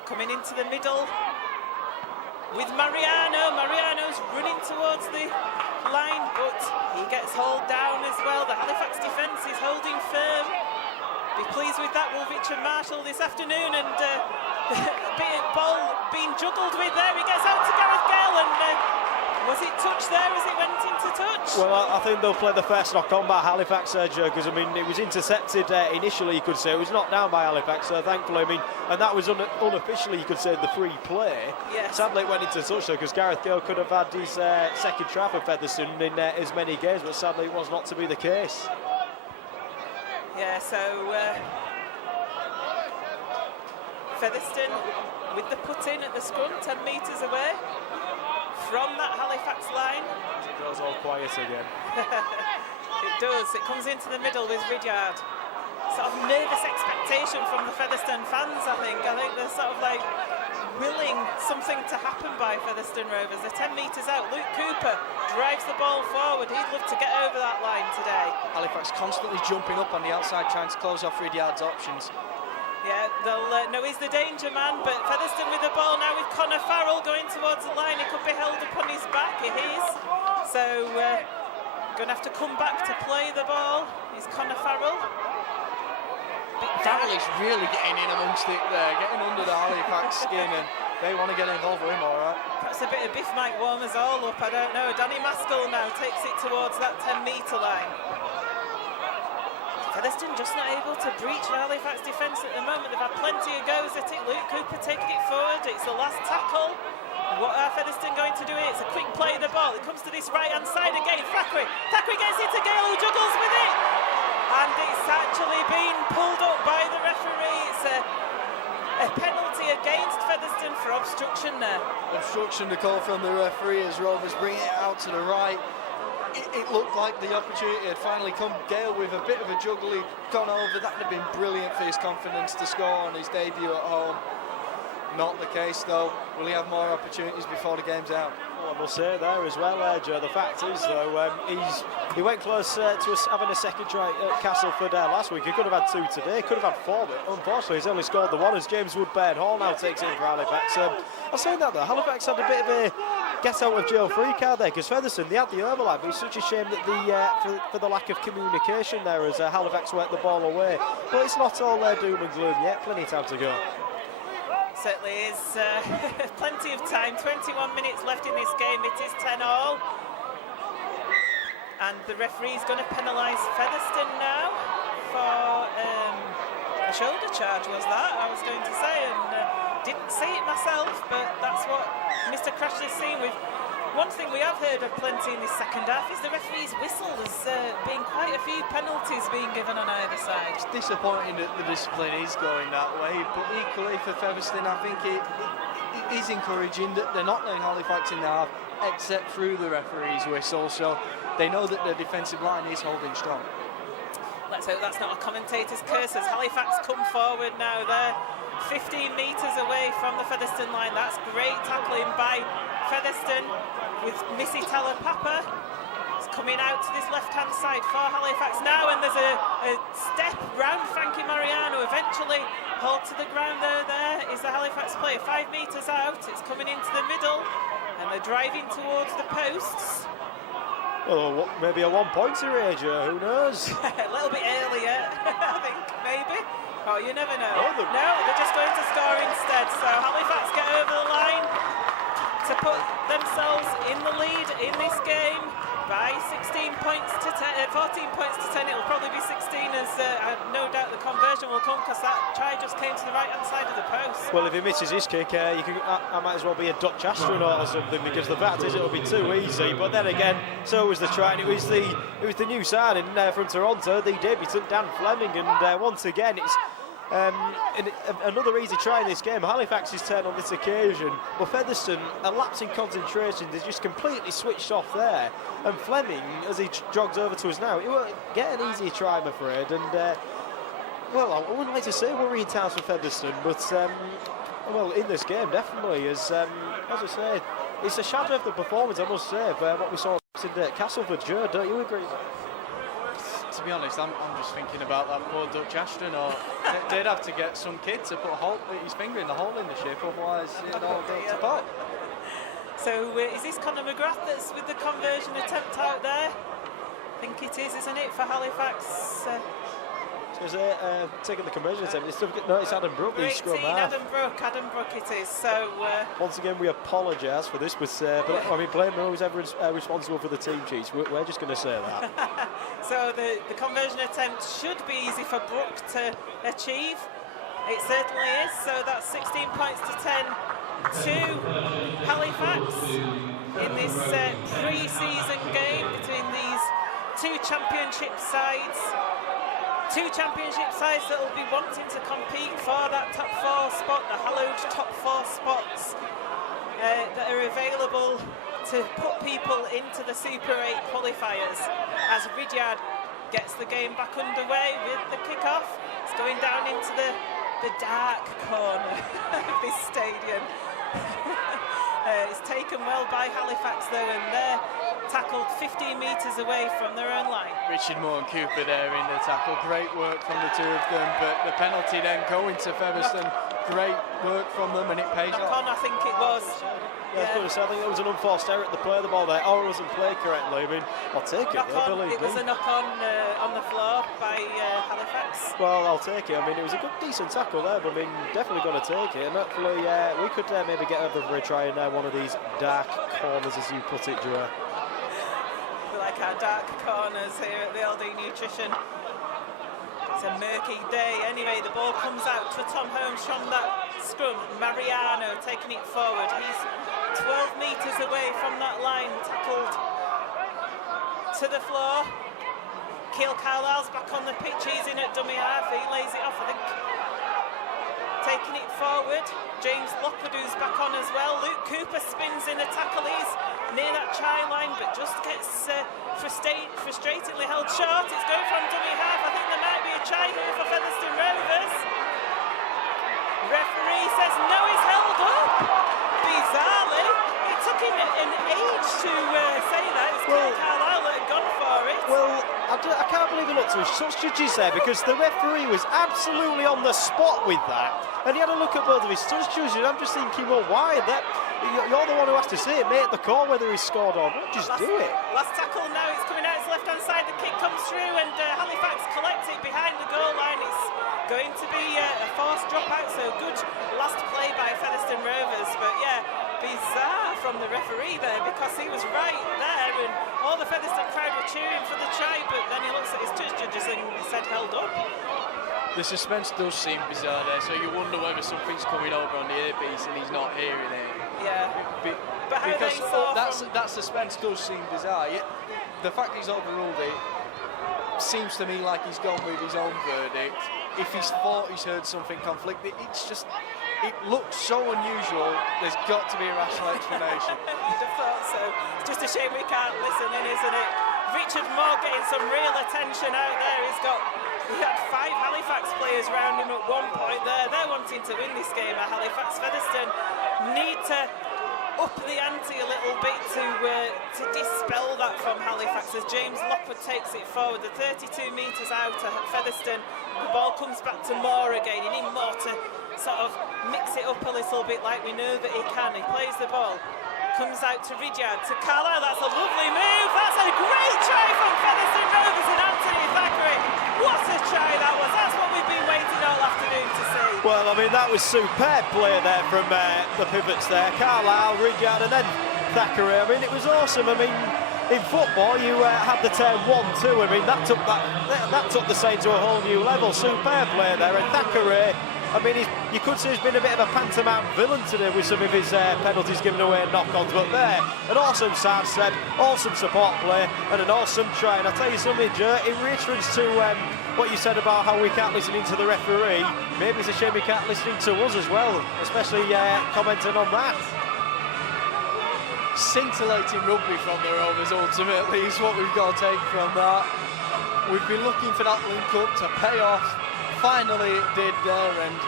Coming into the middle with Mariano. Mariano's running towards the line, but he gets hauled down as well. The Halifax defence is holding firm. Be pleased with that, Woolwich and Marshall this afternoon, and ball being juggled with there. He gets out to Gareth Gale, and was it touch there as it went into touch? Well, I think they'll play the first knock on by Halifax, Joe, because I mean it was intercepted initially. You could say it was knocked down by Halifax, thankfully. I mean, and that was unofficially, you could say, the free play. Yes. Sadly, it went into touch though, because Gareth Gale could have had his second try for Featherstone in as many games, but sadly it was not to be the case. Yeah, so Featherstone with the put-in at the scrum, 10 metres away from that Halifax line. It goes all quiet again. It does, it comes into the middle with Ridyard. Sort of nervous expectation from the Featherstone fans, I think. I think they're sort of like willing something to happen by Featherstone Rovers. They're 10 metres out. Luke Cooper drives the ball forward. He'd love to get over that line today. Halifax constantly jumping up on the outside, trying to close off Ridyard's options. Yeah, they'll know he's the danger man, but Featherstone with the ball now with Connor Farrell going towards the line. He could be held upon his back, it is. So, going to have to come back to play the ball is Connor Farrell. Farrell is really getting in amongst it there, getting under the Halifax skin, and they want to get involved with him, all right. Perhaps a bit of Biff might warm us all up, I don't know. Danny Maskell now takes it towards that 10-metre line. Featherstone just not able to breach the Halifax defence at the moment. They've had plenty of goes at it. Luke Cooper taking it forward. It's the last tackle. What are Featherstone going to do here? It's a quick play of the ball. It comes to this right-hand side again. Thackeray gets it to Gale, who juggles with it. And it's actually been pulled up by the referee. It's a penalty against Featherstone for obstruction there. Obstruction to call from the referee as Rovers bring it out to the right. It looked like the opportunity had finally come. Gale with a bit of a juggle, he'd gone over. That would have been brilliant for his confidence to score on his debut at home. Not the case though. Will he have more opportunities before the game's out? Well, I must say there as well, Joe. The fact is, though, he went close to having a second try at Castleford last week. He could have had 2 today, could have had 4, but unfortunately he's only scored the 1 as James Woodburn Hall now takes it in for Halifax. I was saying that though, Halifax had a bit of a get out of jail free card there, because Featherstone, they had the overlap, but it's such a shame that for the lack of communication there as Halifax worked the ball away. But it's not all doom and gloom yet, plenty of time to go. Certainly is plenty of time, 21 minutes left in this game. It is 10-all. And the referee's going to penalise Featherstone now for a A shoulder charge was that, I was going to say, and didn't see it myself, but that's what Mr. Crash has seen. One thing we have heard of plenty in this second half is the referee's whistle. There's been quite a few penalties being given on either side. It's disappointing that the discipline is going that way, but equally for Featherstone, I think it is encouraging that they're not letting Halifax in the half, except through the referee's whistle, so they know that the defensive line is holding strong. Let's hope that's not a commentator's curse as Halifax come forward now. They're 15 metres away from the Featherstone line. That's great tackling by Featherstone with Missy Talapapa. It's coming out to this left-hand side for Halifax now, and there's a step round Frankie Mariano. Eventually hold to the ground there. There is the Halifax player, 5 metres out. It's coming into the middle, and they're driving towards the posts. Well, maybe a one-pointer here, Joe, who knows? A little bit earlier, I think, maybe. Oh, you never know. Oh, No, they're just going to score instead. So Halifax get over the line to put themselves in the lead in this game by 14 points to 10. It'll probably be 16 as no doubt the conversion will come because that try just came to the right-hand side of the post. Well, if he misses his kick, I might as well be a Dutch astronaut or something, because the fact is it'll be too easy. But then again, so was the try, and it was the new signing from Toronto, the debutant Dan Fleming, and once again it's another easy try in this game. Halifax's turn on this occasion, but Featherstone, a lapse in concentration, they just completely switched off there. And Fleming, as he jogs over to us now, he won't get an easy try, I'm afraid. And well, I wouldn't like to say worrying times for Featherstone, but well, in this game, definitely, as I say, it's a shadow of the performance, I must say, of what we saw in Castleford. Joe, don't you agree? To be honest, I'm just thinking about that poor Dutch astronaut. They'd have to get some kid to put his finger in the hole in the ship, otherwise it'd all go to pot. So is this Conor McGrath that's with the conversion attempt out there? I think it is, isn't it, for Halifax? So is it taking the conversion attempt? It's Adam Brook, the scrum half. Adam Brook it is. So once again, we apologise for this, but I mean, blame who's ever responsible for the team cheats. We're just going to say that. So the conversion attempt should be easy for Brook to achieve. It certainly is. So that's 16 points to 10 to Halifax in this pre-season game between these two championship sides. Two championship sides that will be wanting to compete for that top 4 spot, the hallowed top 4 spots that are available to put people into the Super 8 qualifiers. As Ridyard gets the game back underway with the kick-off, it's going down into the dark corner of this stadium. It's taken well by Halifax though, and they're tackled 15 metres away from their own line. Richard Moore and Cooper there in the tackle. Great work from the two of them, but the penalty then going to Featherstone. Great work from them, and it pays off. I think it was. Yeah, I was going to say, I think it was an unforced error at the play of the ball there, or it wasn't played correctly. I mean, I'll take it. It was a knock-on on the floor by Halifax. Well, I'll take it. I mean, it was a good, decent tackle there, but I mean, definitely going to take it. And hopefully, we could maybe get over for a try in one of these dark corners, as you put it, Joe. We like our dark corners here at the LD Nutrition. It's a murky day. Anyway, the ball comes out to Tom Holmes from that scrum. Mariano taking it forward. He's 12 metres away from that line, tackled to the floor. Keil Carlisle's back on the pitch. He's in at dummy half. He lays it off, I think. Taking it forward. James Lockwood's back on as well. Luke Cooper spins in a tackle. He's near that try line, but just gets frustratingly held short. It's going from dummy half. I think there might be a try here for Featherstone Rovers. Referee says no, he's held up. Bizarrely, it took him an age to say that. It's Keil Carlisle that had gone for it. Well, I can't believe he looked to such judges there, because the referee was absolutely on the spot with that, and he had a look at both of his touch judges, and I'm just thinking, well, why? You're the one who has to see it, make the call whether he scored or not. Just do it. Last tackle now, it's coming out its left-hand side, the kick comes through, and Halifax collect it behind the goal line. It's going to be a forced dropout, so good last play by Featherstone Rovers, but yeah, bizarre from the referee there, because he was right there, and all the Featherstone crowd were cheering for the try, but then he looks at his touch judges and he said held up. The suspense does seem bizarre there, so you wonder whether something's coming over on the earpiece and he's not hearing it. Yeah. But how because they saw that suspense does seem bizarre. The fact he's overruled it seems to me like he's gone with his own verdict. If he's thought he's heard something conflict, it looks so unusual. There's got to be a rational explanation. I'd have thought so. It's just a shame we can't listen in, isn't it? Richard Moore getting some real attention out there. He had 5 Halifax players round him at one point there. They're wanting to win this game at Halifax. Featherstone need to up the ante a little bit to dispel that from Halifax as James Lockwood takes it forward. The 32 metres out to Featherstone. The ball comes back to Moore again. You need Moore to sort of mix it up a little bit like we know that he can. He plays the ball. Comes out to Ridyard, to Carlisle. That's a lovely move. That's a great try from Featherstone Rovers and Anthony Thackeray. What a try that was. That's what we've been waiting all afternoon to see. Well, I mean, that was superb play there from the pivots there. Carlisle, Ridyard and then Thackeray. I mean, it was awesome. I mean, in football, you have the term 1-2. I mean, that took the same to a whole new level. Superb play there. And Thackeray, I mean, you could say he's been a bit of a pantomime villain today with some of his penalties given away and knock-ons, but there, an awesome side step, awesome support play, and an awesome try. And I'll tell you something, Joe, in reference to what you said about how we can't listen into the referee, maybe it's a shame we can't listen to us as well, especially commenting on that. Scintillating rugby from the Rovers, ultimately, is what we've got to take from that. We've been looking for that link-up to pay off. Finally it did there, and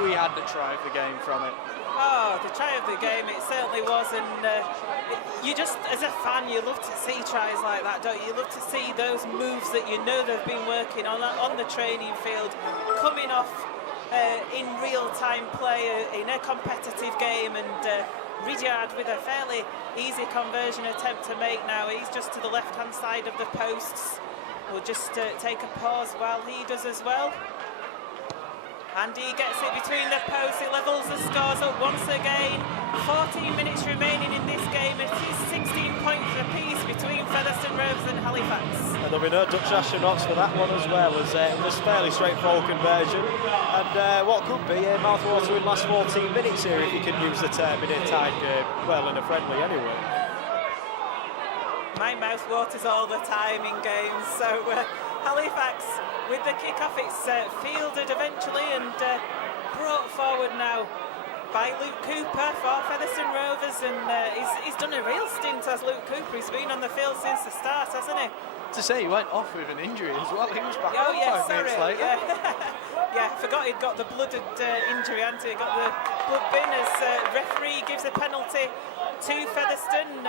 we had the try of the game from it. Oh, the try of the game, it certainly was, and you just, as a fan, you love to see tries like that, don't you? You love to see those moves that you know they've been working on the training field, coming off in real-time play in a competitive game, and Ridyard with a fairly easy conversion attempt to make now. He's just to the left-hand side of the posts. We'll just take a pause while he does as well. And he gets it between the posts, it levels the scores up once again. 14 minutes remaining in this game. It is 16 points apiece between Featherstone Rovers and Halifax. And there'll be no Dutch astronauts for that one as well, as it was fairly straightforward conversion. And what could be a mouthwatering last 14 minutes here, if you can use the term in a tied game, well, in a friendly anyway. My mouth waters all the time in games, so Halifax with the kick-off, it's fielded eventually and brought forward now by Luke Cooper for Featherstone Rovers, and he's done a real stint as Luke Cooper. He's been on the field since the start, hasn't he? To say he went off with an injury as well. He was back on 5 minutes later. Yeah, I forgot he'd got the blooded injury, hadn't he? He got the blood bin as referee gives a penalty to Featherstone.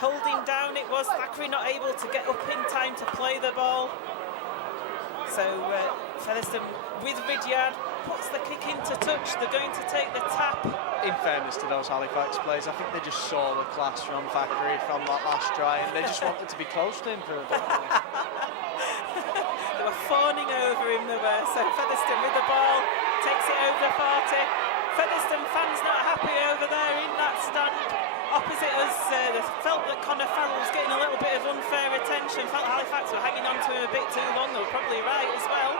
Holding down it was Thackeray, not able to get up in time to play the ball. So Featherstone with Ridyard puts the kick into touch. They're going to take the tap. In fairness to those Halifax players, I think they just saw the class from Thackeray from that last try, and they just wanted to be close to him for a bit. They were fawning over him, they were. So Featherstone with the ball, takes it over the 40. Featherstone fans not happy over there in that stand. Opposite us, they felt that Connor Farrell was getting a little bit of unfair attention. Felt Halifax were hanging on to him a bit too long. They were probably right as well.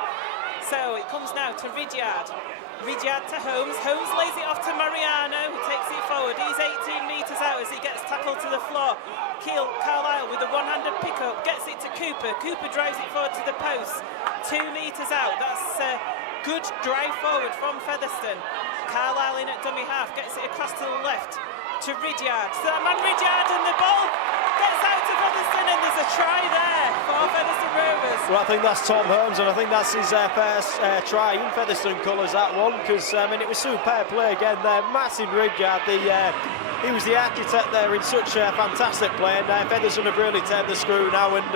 So it comes now to Ridyard. Ridyard to Holmes. Holmes lays it off to Mariano, who takes it forward. He's 18 metres out as he gets tackled to the floor. Carlisle with a one-handed pickup, gets it to Cooper. Cooper drives it forward to the post. 2 metres out. That's good drive forward from Featherstone. Carlisle in at dummy half, gets it across to the left to Ridyard. So that man Ridyard, and the ball gets out to Featherstone, and there's a try there for Featherstone Rovers. Well, I think that's Tom Holmes, and I think that's his first try in Featherstone colours, that one, because I mean, it was superb play again there. Martin Ridyard, he was the architect there in such a fantastic play, and Featherstone have really turned the screw now, and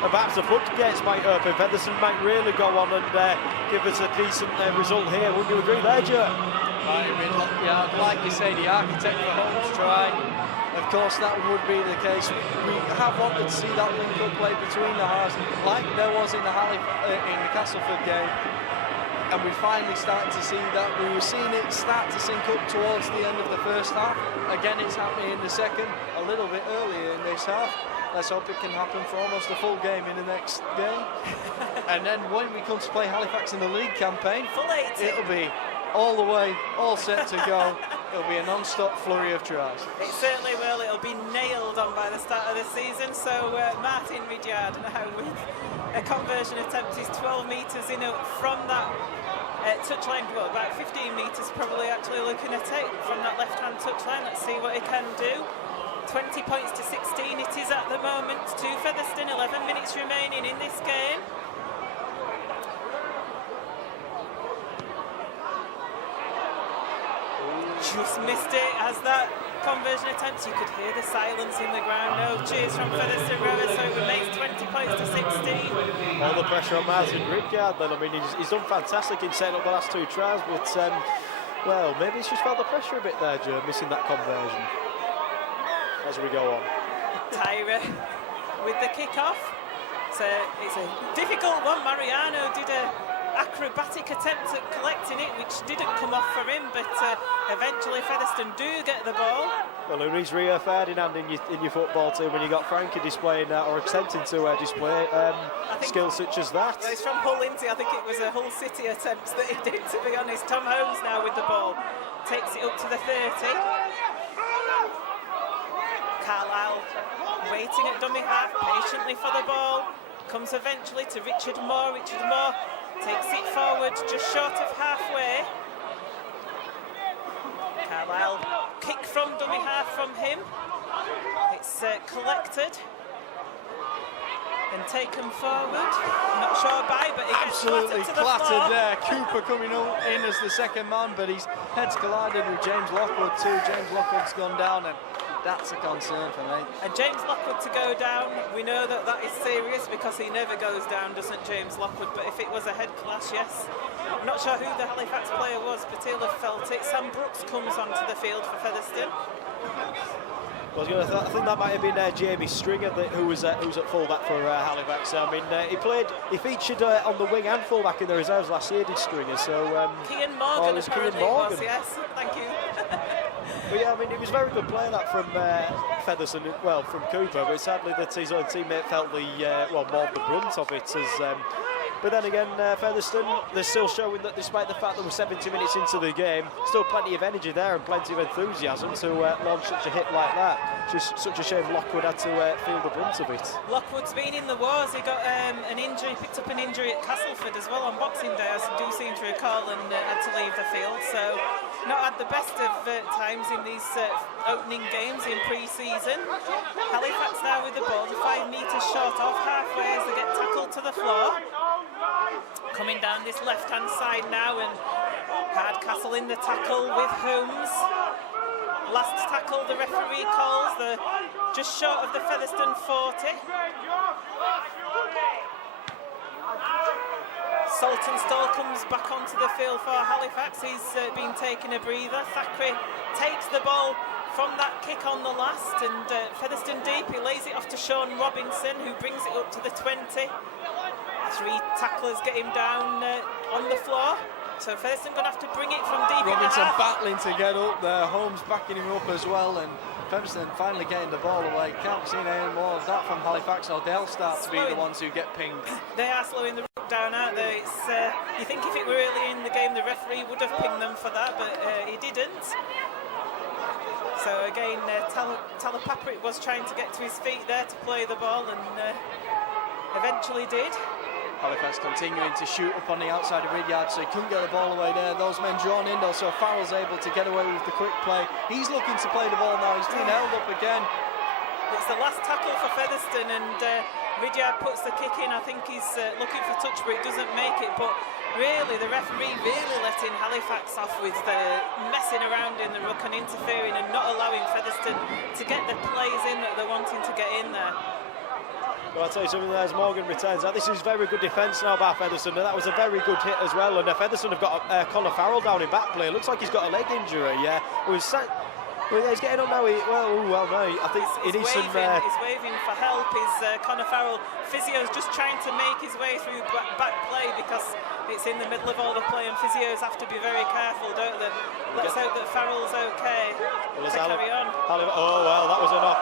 perhaps the floodgates might open. Featherstone might really go on and give us a decent result here. Would you agree there, Joe? Yeah, like you say, the architect for Holmes' try. Of course, that would be the case. We have wanted to see that link-up play between the halves, like there was in the Castleford game, and we finally started to see that. We were seeing it start to sync up towards the end of the first half. Again, it's happening in the second, a little bit earlier in this half. let's hope it can happen for almost a full game in the next game. And then when we come to play Halifax in the league campaign, Full 80. it'll be all the way, all set to go. It'll be a non-stop flurry of tries. It certainly will. It'll be nailed on by the start of the season. So Martin Ridyard now with a conversion attempt. He's 12 metres in from that touchline, well, about 15 metres probably actually looking at it from that left-hand touchline. Let's see what he can do. 20 points to 16 it is at the moment to Featherstone. 11 minutes remaining in this game. Just missed it as that conversion attempt. You could hear the silence in the ground. No cheers from Featherstone Rovers, so it remains 20 points to 16. All the pressure on Martin Ridyard then. I mean, he's done fantastic in setting up the last 2 tries, but well, maybe he's just felt the pressure a bit there, Joe, missing that conversion. As we go on. Tyra with the kick-off. So it's a difficult one. Mariano did a acrobatic attempt at collecting it, which didn't come off for him, but eventually Featherstone do get the ball. Well, who needs Rio Ferdinand in your football team when you got Frankie displaying or attempting to display skills such as that? It's from Hull Inty. I think it was a Hull City attempt that he did, to be honest. Tom Holmes now with the ball. Takes it up to the 30. Carlisle waiting at dummy half, patiently for the ball. Comes eventually to Richard Moore. Richard Moore takes it forward just short of halfway. Carlisle kick from dummy half from him. It's collected and taken forward. Not sure by, but it gets Absolutely flattered to the floor. there. Cooper coming in as the second man, but his head's collided with James Lockwood too. James Lockwood's gone down, and that's a concern for me. And James Lockwood to go down, we know that that is serious because he never goes down, doesn't James Lockwood? But if it was a head clash, yes. I'm not sure who the Halifax player was, but he'll have felt it. Sam Brooks comes onto the field for Featherstone. I think that might have been Jamie Stringer who was at fullback for Halifax. I mean, he featured on the wing and fullback in the reserves last year, did Stringer. So Cian Morgan apparently was, yes. Thank you. But yeah, I mean, it was very good play that from Featherstone, well, from Cooper, but sadly that his own teammate felt more of the brunt of it. But then again, Featherstone, they're still showing that despite the fact that we're 70 minutes into the game, still plenty of energy there and plenty of enthusiasm to launch such a hit like that. Just such a shame Lockwood had to feel the brunt of it. Lockwood's been in the wars. He got an injury, picked up an injury at Castleford as well on Boxing Day, I do seem to recall, and had to leave the field. So not had the best of times in these opening games in pre-season. Halifax now with the ball, 5 metres short of halfway as they get tackled to the floor. Coming down this left-hand side now, and Hardcastle in the tackle with Holmes. Last tackle the referee calls, just short of the Featherstone 40. Saltonstall comes back onto the field for Halifax. He's been taking a breather. Thackeray takes the ball from that kick on the last, and Featherstone deep. He lays it off to Sean Robinson, who brings it up to the 20. 3 tacklers get him down on the floor. So Featherstone going to have to bring it from deep Robinson in the half. battling to get up there. Holmes backing him up as well, and Featherstone finally getting the ball away. Can't see any more of that from Halifax, or they'll start to be the ones who get pinged. They are slowing the route down, aren't they? It's, you think if it were early in the game, the referee would have pinged them for that, but he didn't. So again, Talapaprit was trying to get to his feet there to play the ball, and eventually did. Halifax continuing to shoot up on the outside of Ridyard, so he couldn't get the ball away there. Those men drawn in though, so Farrell's able to get away with the quick play. He's looking to play the ball now. He's been held up again. It's the last tackle for Featherstone, and Ridyard puts the kick in. I think he's looking for touch, but it doesn't make it. But really, the referee really letting Halifax off with messing around in the ruck and interfering and not allowing Featherstone to get the plays in that they're wanting to get in there. Well, I'll tell you something there as Morgan returns. This is very good defence now by Featherstone, and that was a very good hit as well. And Featherstone have got Connor Farrell down in back play. Looks like he's got a leg injury. Yeah, he's getting on now. I think he needs some. He's waving for help. Connor Farrell, physio's just trying to make his way through back play because it's in the middle of all the play, and physios have to be very careful, don't they? Let's hope that Farrell's okay. Carry on. Oh well, that was enough.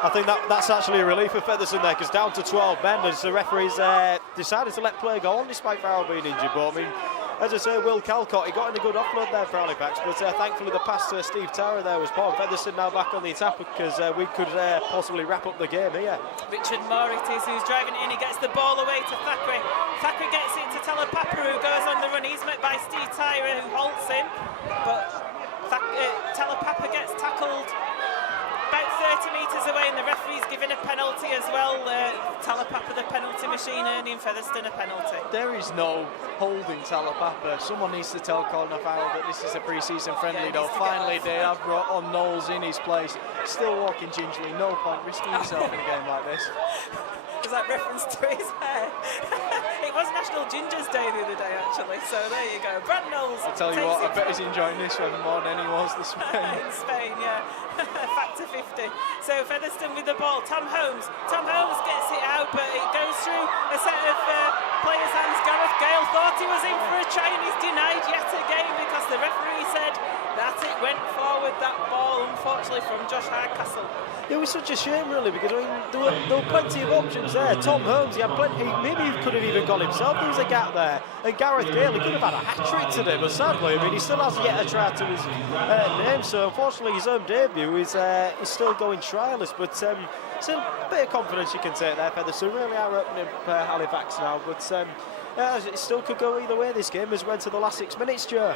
I think that's actually a relief for Featherstone there, because down to 12 men as the referees decided to let play go on despite Farrell being injured. But I mean, as I say, Will Calcott, he got in a good offload there for Halifax, but thankfully the pass to Steve Tara there was poor. Featherstone now back on the attack because we could possibly wrap up the game here. Richard Moore it is who's driving it in. He gets the ball away to Thackeray. Thackeray gets it to Talapapa, who goes on the run. He's met by Steve Tyra, who halts him, but Talapapa gets tackled about 30 metres away, and the referee's given a penalty as well. Talapapa, the penalty machine, earning Featherstone a penalty. There is no holding Talapapa. Someone needs to tell Corner Farrell that this is a pre-season friendly, though. Finally, they have brought on Knowles in his place. Still walking gingerly, no point risking himself in a game like this. Was that reference to his hair? It was National Gingers Day the other day, actually, so there you go. Brad Knowles. I tell you what, I bet he's enjoying this one more than he was this morning. In Spain, yeah. Factor 50. So Featherstone with the ball. Tom Holmes gets it out, but it goes through a set of players' hands. Gareth Gale thought he was in for a try, and he's denied yet again because the referee said that it went forward, that ball, unfortunately, from Josh Hardcastle. It was such a shame, really, because I mean, there were plenty of options there. Tom Holmes, he had plenty. Maybe he could have even got himself. There was a gap there, and Gareth Gale, he could have had a hat trick today, but sadly, I mean, he still hasn't yet a try to his name. So unfortunately, his home debut is still going trialless. But still a bit of confidence you can take there. Featherstone really are opening up Halifax now, but it still could go either way. This game as we went to the last 6 minutes, Joe.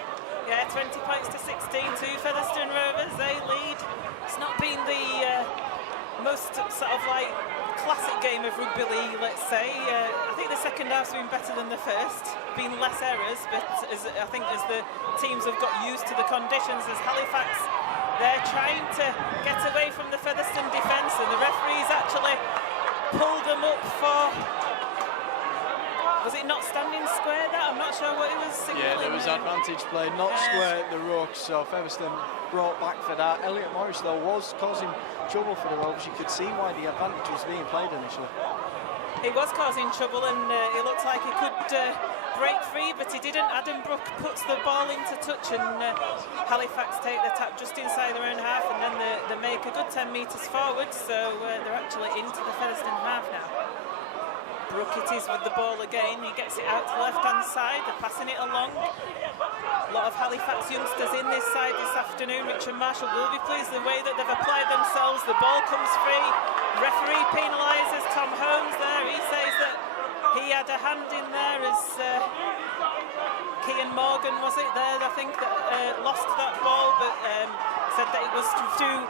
Yeah, 20 points to 16 to Featherstone Rovers. They lead. It's not been the most sort of like classic game of rugby league, let's say. I think the second half's been better than the first, been less errors, but I think as the teams have got used to the conditions, as Halifax, they're trying to get away from the Featherstone defence, and the referees actually pulled them up for... Was it not standing square there? I'm not sure what it was signaling. Yeah, there was advantage play, not square at the ruck, so Featherstone brought back for that. Elliot Morris, though, was causing trouble for the Rovers. You could see why the advantage was being played initially. He was causing trouble, and it looked like he could break free, but he didn't. Adam Brook puts the ball into touch, and Halifax take the tap just inside their own half, and then they make a good 10 metres forward, so they're actually into the Featherstone half now. Brook it is with the ball again. He gets it out to the left-hand side. They're passing it along. A lot of Halifax youngsters in this side this afternoon. Richard Marshall will be pleased with the way that they've applied themselves. The ball comes free. Referee penalises Tom Holmes there. He says that he had a hand in there as Cian Morgan, was it there, I think, that lost that ball, but said that it was through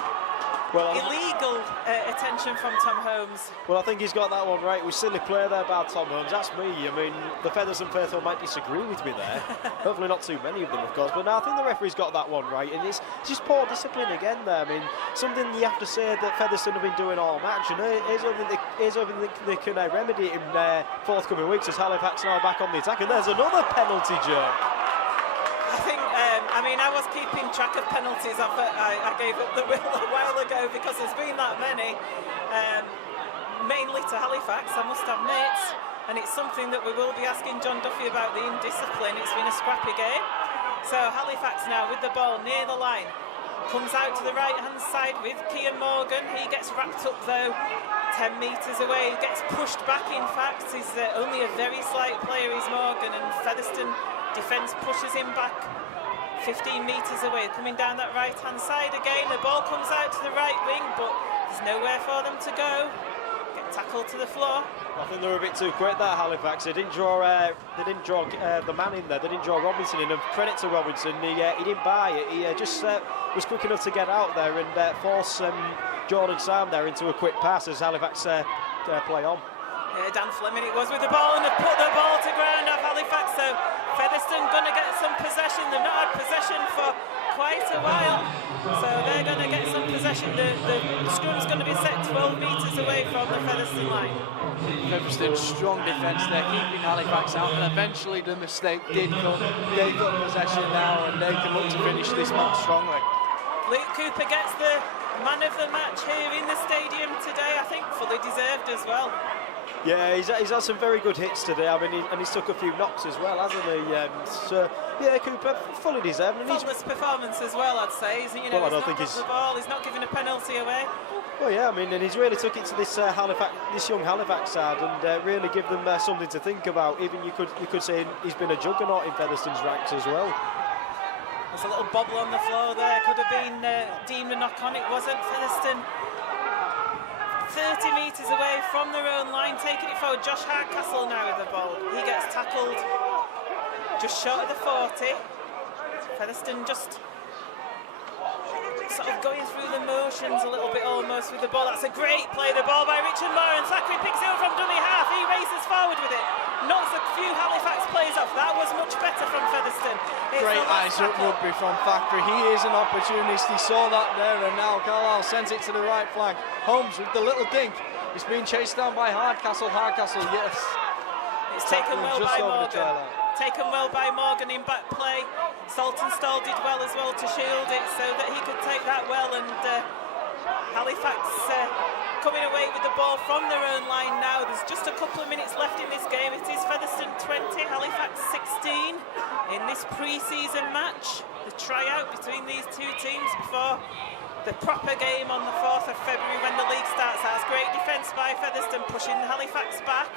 illegal attention from Tom Holmes. Well, I think he's got that one right. It was silly play there by Tom Holmes. That's me. I mean, the Featherstone faithful might disagree with me there. Hopefully not too many of them, of course. But no, I think the referee's got that one right. And it's just poor discipline again there. I mean, something you have to say that Featherstone have been doing all match. And here's hoping they can remedy it in forthcoming weeks as Halifax now back on the attack. And there's another penalty, Joe. I think, I mean, I was keeping track of penalties. I gave up the will a while ago because there's been that many, mainly to Halifax, I must admit. And it's something that we will be asking John Duffy about, the indiscipline. It's been a scrappy game. So Halifax now with the ball near the line. Comes out to the right-hand side with Cian Morgan. He gets wrapped up, though, 10 metres away. He gets pushed back, in fact. He's only a very slight player, is Morgan, and Featherstone defence pushes him back 15 metres away. Coming down that right-hand side again. The ball comes out to the right wing, but there's nowhere for them to go. Get tackled to the floor. I think they were a bit too quick there, Halifax. They didn't draw the man in there. They didn't draw Robinson in. And credit to Robinson, he didn't buy it. He just was quick enough to get out there and force Jordan Sam there into a quick pass as Halifax play on. Yeah, Dan Fleming it was with the ball, and they've put the ball to ground off Halifax, so Featherstone going to get some possession. They've not had possession for quite a while, so they're going to get some possession. The scrum's going to be set 12 metres away from the Featherstone line. Featherstone's strong defence there, keeping Halifax out, and eventually the mistake did come. They've got possession now, and they can look to finish this match strongly. Luke Cooper gets the man of the match here in the stadium today, I think fully deserved as well. Yeah, he's had some very good hits today. I mean, and he's took a few knocks as well, hasn't he? So, yeah, Cooper, fully deserved. And Faultless performance as well, I'd say. You know, well, I don't he's think not dropped the ball, he's not given a penalty away. Well, yeah, I mean, and he's really took it to this this young Halifax side, and really give them something to think about. Even you could say he's been a juggernaut in Featherstone's ranks as well. There's a little bobble on the floor there. Could have been deemed a knock on. It wasn't. Featherstone 30 metres away from their own line, taking it forward. Josh Hardcastle now with the ball. He gets tackled just short of the 40. Featherstone just sort of going through the motions a little bit almost with the ball. That's a great play, the ball by Richard Moore, and Thackeray picks it up from dummy half. He races forward with it, knocks a few Halifax players off. That was much better from Featherstone. Great eyes up rugby from Thackeray. He is an opportunist. He saw that there, and now Carlisle sends it to the right flank. Holmes with the little dink. He's being chased down by Hardcastle. Hardcastle, yes. It's taken well by Morgan. Taken well by Morgan in back play. Saltonstall did well as well to shield it so that he could take that well, and Halifax coming away with the ball from their own line now. There's just a couple of minutes left in this game. It is Featherstone 20, Halifax 16 in this pre-season match. The tryout between these two teams before the proper game on the 4th of February when the league starts. That's great defence by Featherstone, pushing Halifax back.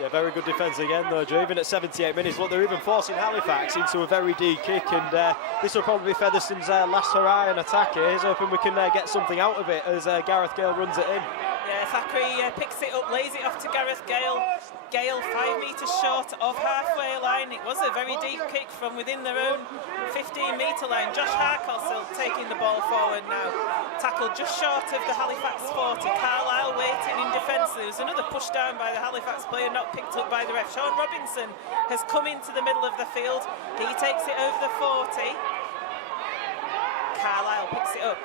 Yeah, very good defence again though, Joe. Even at 78 minutes, look, they're even forcing Halifax into a very deep kick, and this will probably be Featherstone's last hurrah in attack here. He's hoping we can get something out of it as Gareth Gale runs it in. Yeah, Thackeray picks it up, lays it off to Gareth Gale. Gale 5 metres short of halfway line. It was a very deep kick from within their own 15-metre line. Josh Hardcastle taking the ball forward now. Tackled just short of the Halifax 40. Carlisle waiting in defence. There was another push down by the Halifax player, not picked up by the ref. Sean Robinson has come into the middle of the field. He takes it over the 40. Carlisle picks it up.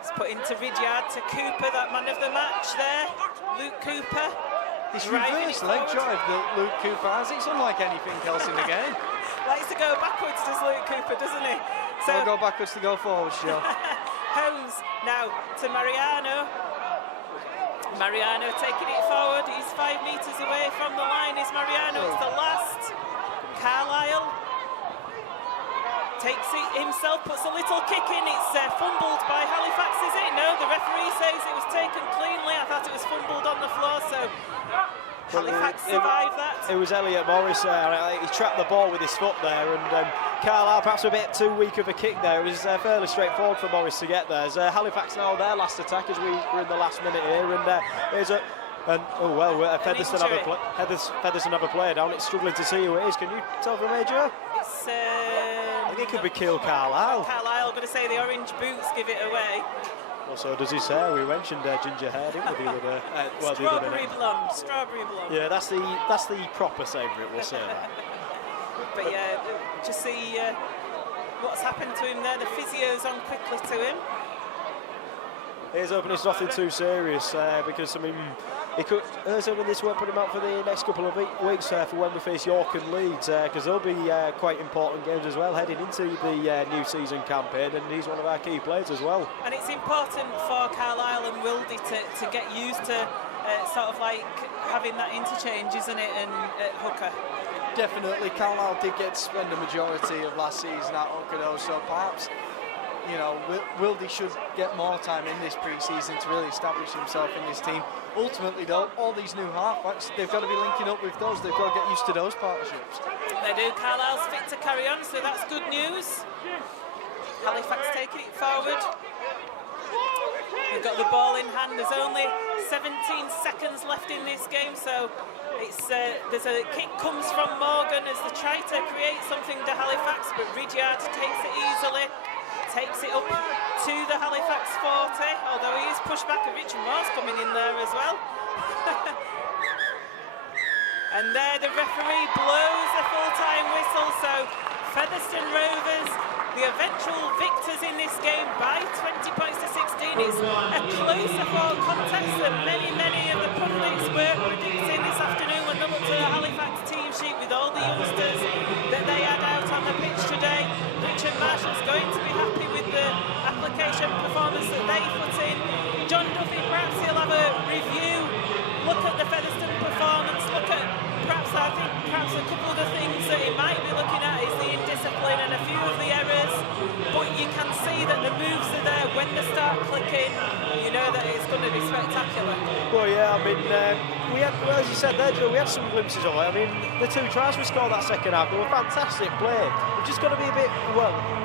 It's put into Ridyard to Cooper, that man of the match there. Luke Cooper. This reverse leg drive that Luke Cooper has, it's unlike anything else in the game. Likes to go backwards, does Luke Cooper, doesn't he? So go backwards to go forwards, Joe. Holmes now to Mariano. Mariano taking it forward. He's 5 metres away from the line. Is Mariano? It's the last. Carlisle takes it himself, puts a little kick in. It's fumbled by Halifax, is it? No, the referee says it was taken cleanly. I thought it was fumbled on the floor, so Halifax survived that. It was Elliot Morris there. He trapped the ball with his foot there, and Carlisle perhaps a bit too weak of a kick there. It was fairly straightforward for Morris to get there. As Halifax now their last attack as we're in the last minute here, and here's a. Featherstone have a player down. It's struggling to see who it is. Can you tell from here, Joe? It's I think it could be Keil Carlisle. Carlisle, going to say the orange boots give it away. Well, so does his hair. We mentioned ginger hair, didn't we, the other day? Strawberry blonde. Strawberry blonde. Yeah, that's the proper favourite, we'll say. But yeah, just see what's happened to him there. The physio's on quickly to him. He's hoping it's nothing too serious because, I mean, he's hoping this won't put him out for the next couple of weeks for when we face York and Leeds, because they'll be quite important games as well heading into the new season campaign, and he's one of our key players as well. And it's important for Carlisle and Wildy to get used to sort of like having that interchange, isn't it, and hooker? Definitely, Carlisle did get to spend the majority of last season at hooker though, so perhaps, you know, Wildy should get more time in this pre-season to really establish himself in this team. Ultimately though, all these new halfbacks, they've got to be linking up with those. They've got to get used to those partnerships. They do. Carlisle's fit to carry on, so that's good news. Halifax taking it forward. They've got the ball in hand. There's only 17 seconds left in this game, so it's there's a kick comes from Morgan as they try to create something to Halifax, but Ridyard takes it easily. Takes it up to the Halifax 40, although he is pushed back, and Richard Moore's coming in there as well. And there the referee blows the full-time whistle, so Featherstone Rovers, the eventual victors in this game by 20 points to 16. It's a closer fought contest than many of the pundits were predicting this afternoon when they looked at the Halifax team sheet with all the youngsters that they had out on the pitch today. Richard Marshall's going to be happy with the application performance that they put in. John Duffy, perhaps he'll have a review look at the Featherstone performance, look at perhaps a couple of the things that he might be looking at is the indiscipline and a few of the errors, but you can see that the moves are there. When they start clicking, you know that it's going to be spectacular. Well, yeah, I mean, we had, well, as you said there, Joe, we had some glimpses of it. I mean, the 2 tries we scored that second half, they were fantastic play. We've just got to be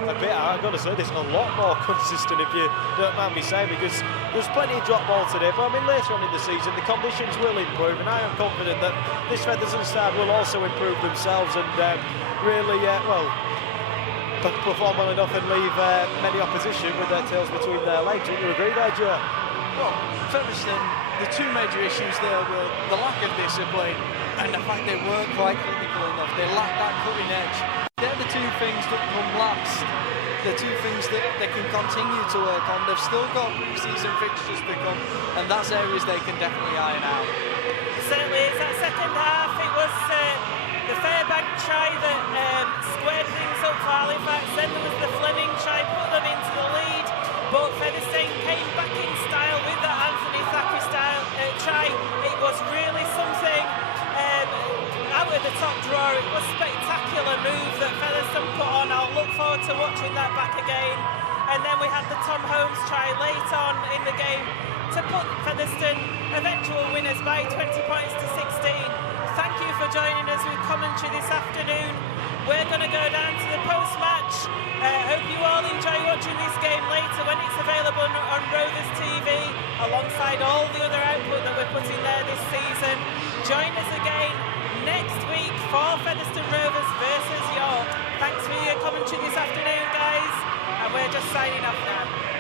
I've got to say this, a lot more consistent, if you don't mind me saying, because there's plenty of drop ball today, but I mean, later on in the season, the conditions will improve, and I am confident that this Featherstone side will also improve themselves and really, perform well enough and leave many opposition with their tails between their legs. Would you agree there, Joe? Well, Featherstone, the 2 major issues there were the lack of discipline and the fact they weren't quite clinical enough. They lacked that cutting edge. They're the 2 things that come last. The 2 things that they can continue to work on. They've still got pre-season fixtures to come, and that's areas they can definitely iron out. Certainly is. That second half, it was the Fairbank try that squared things up for Halifax. Then there was the Fleming try, put them into the lead. But Featherstone came back in style with that Anthony Thackeray style try. It was really something out of the top drawer. It was a spectacular move that Featherstone put on. I'll look forward to watching that back again. And then we had the Tom Holmes try late on in the game to put Featherstone eventual winners by 20 points to 16. Thank you for joining us with commentary this afternoon. We're going to go down to the post-match. Hope you all enjoy watching this game later when it's available on Rovers TV, alongside all the other output that we're putting there this season. Join us again next week for Featherstone Rovers versus York. Thanks for your commentary this afternoon, guys, and we're just signing off now.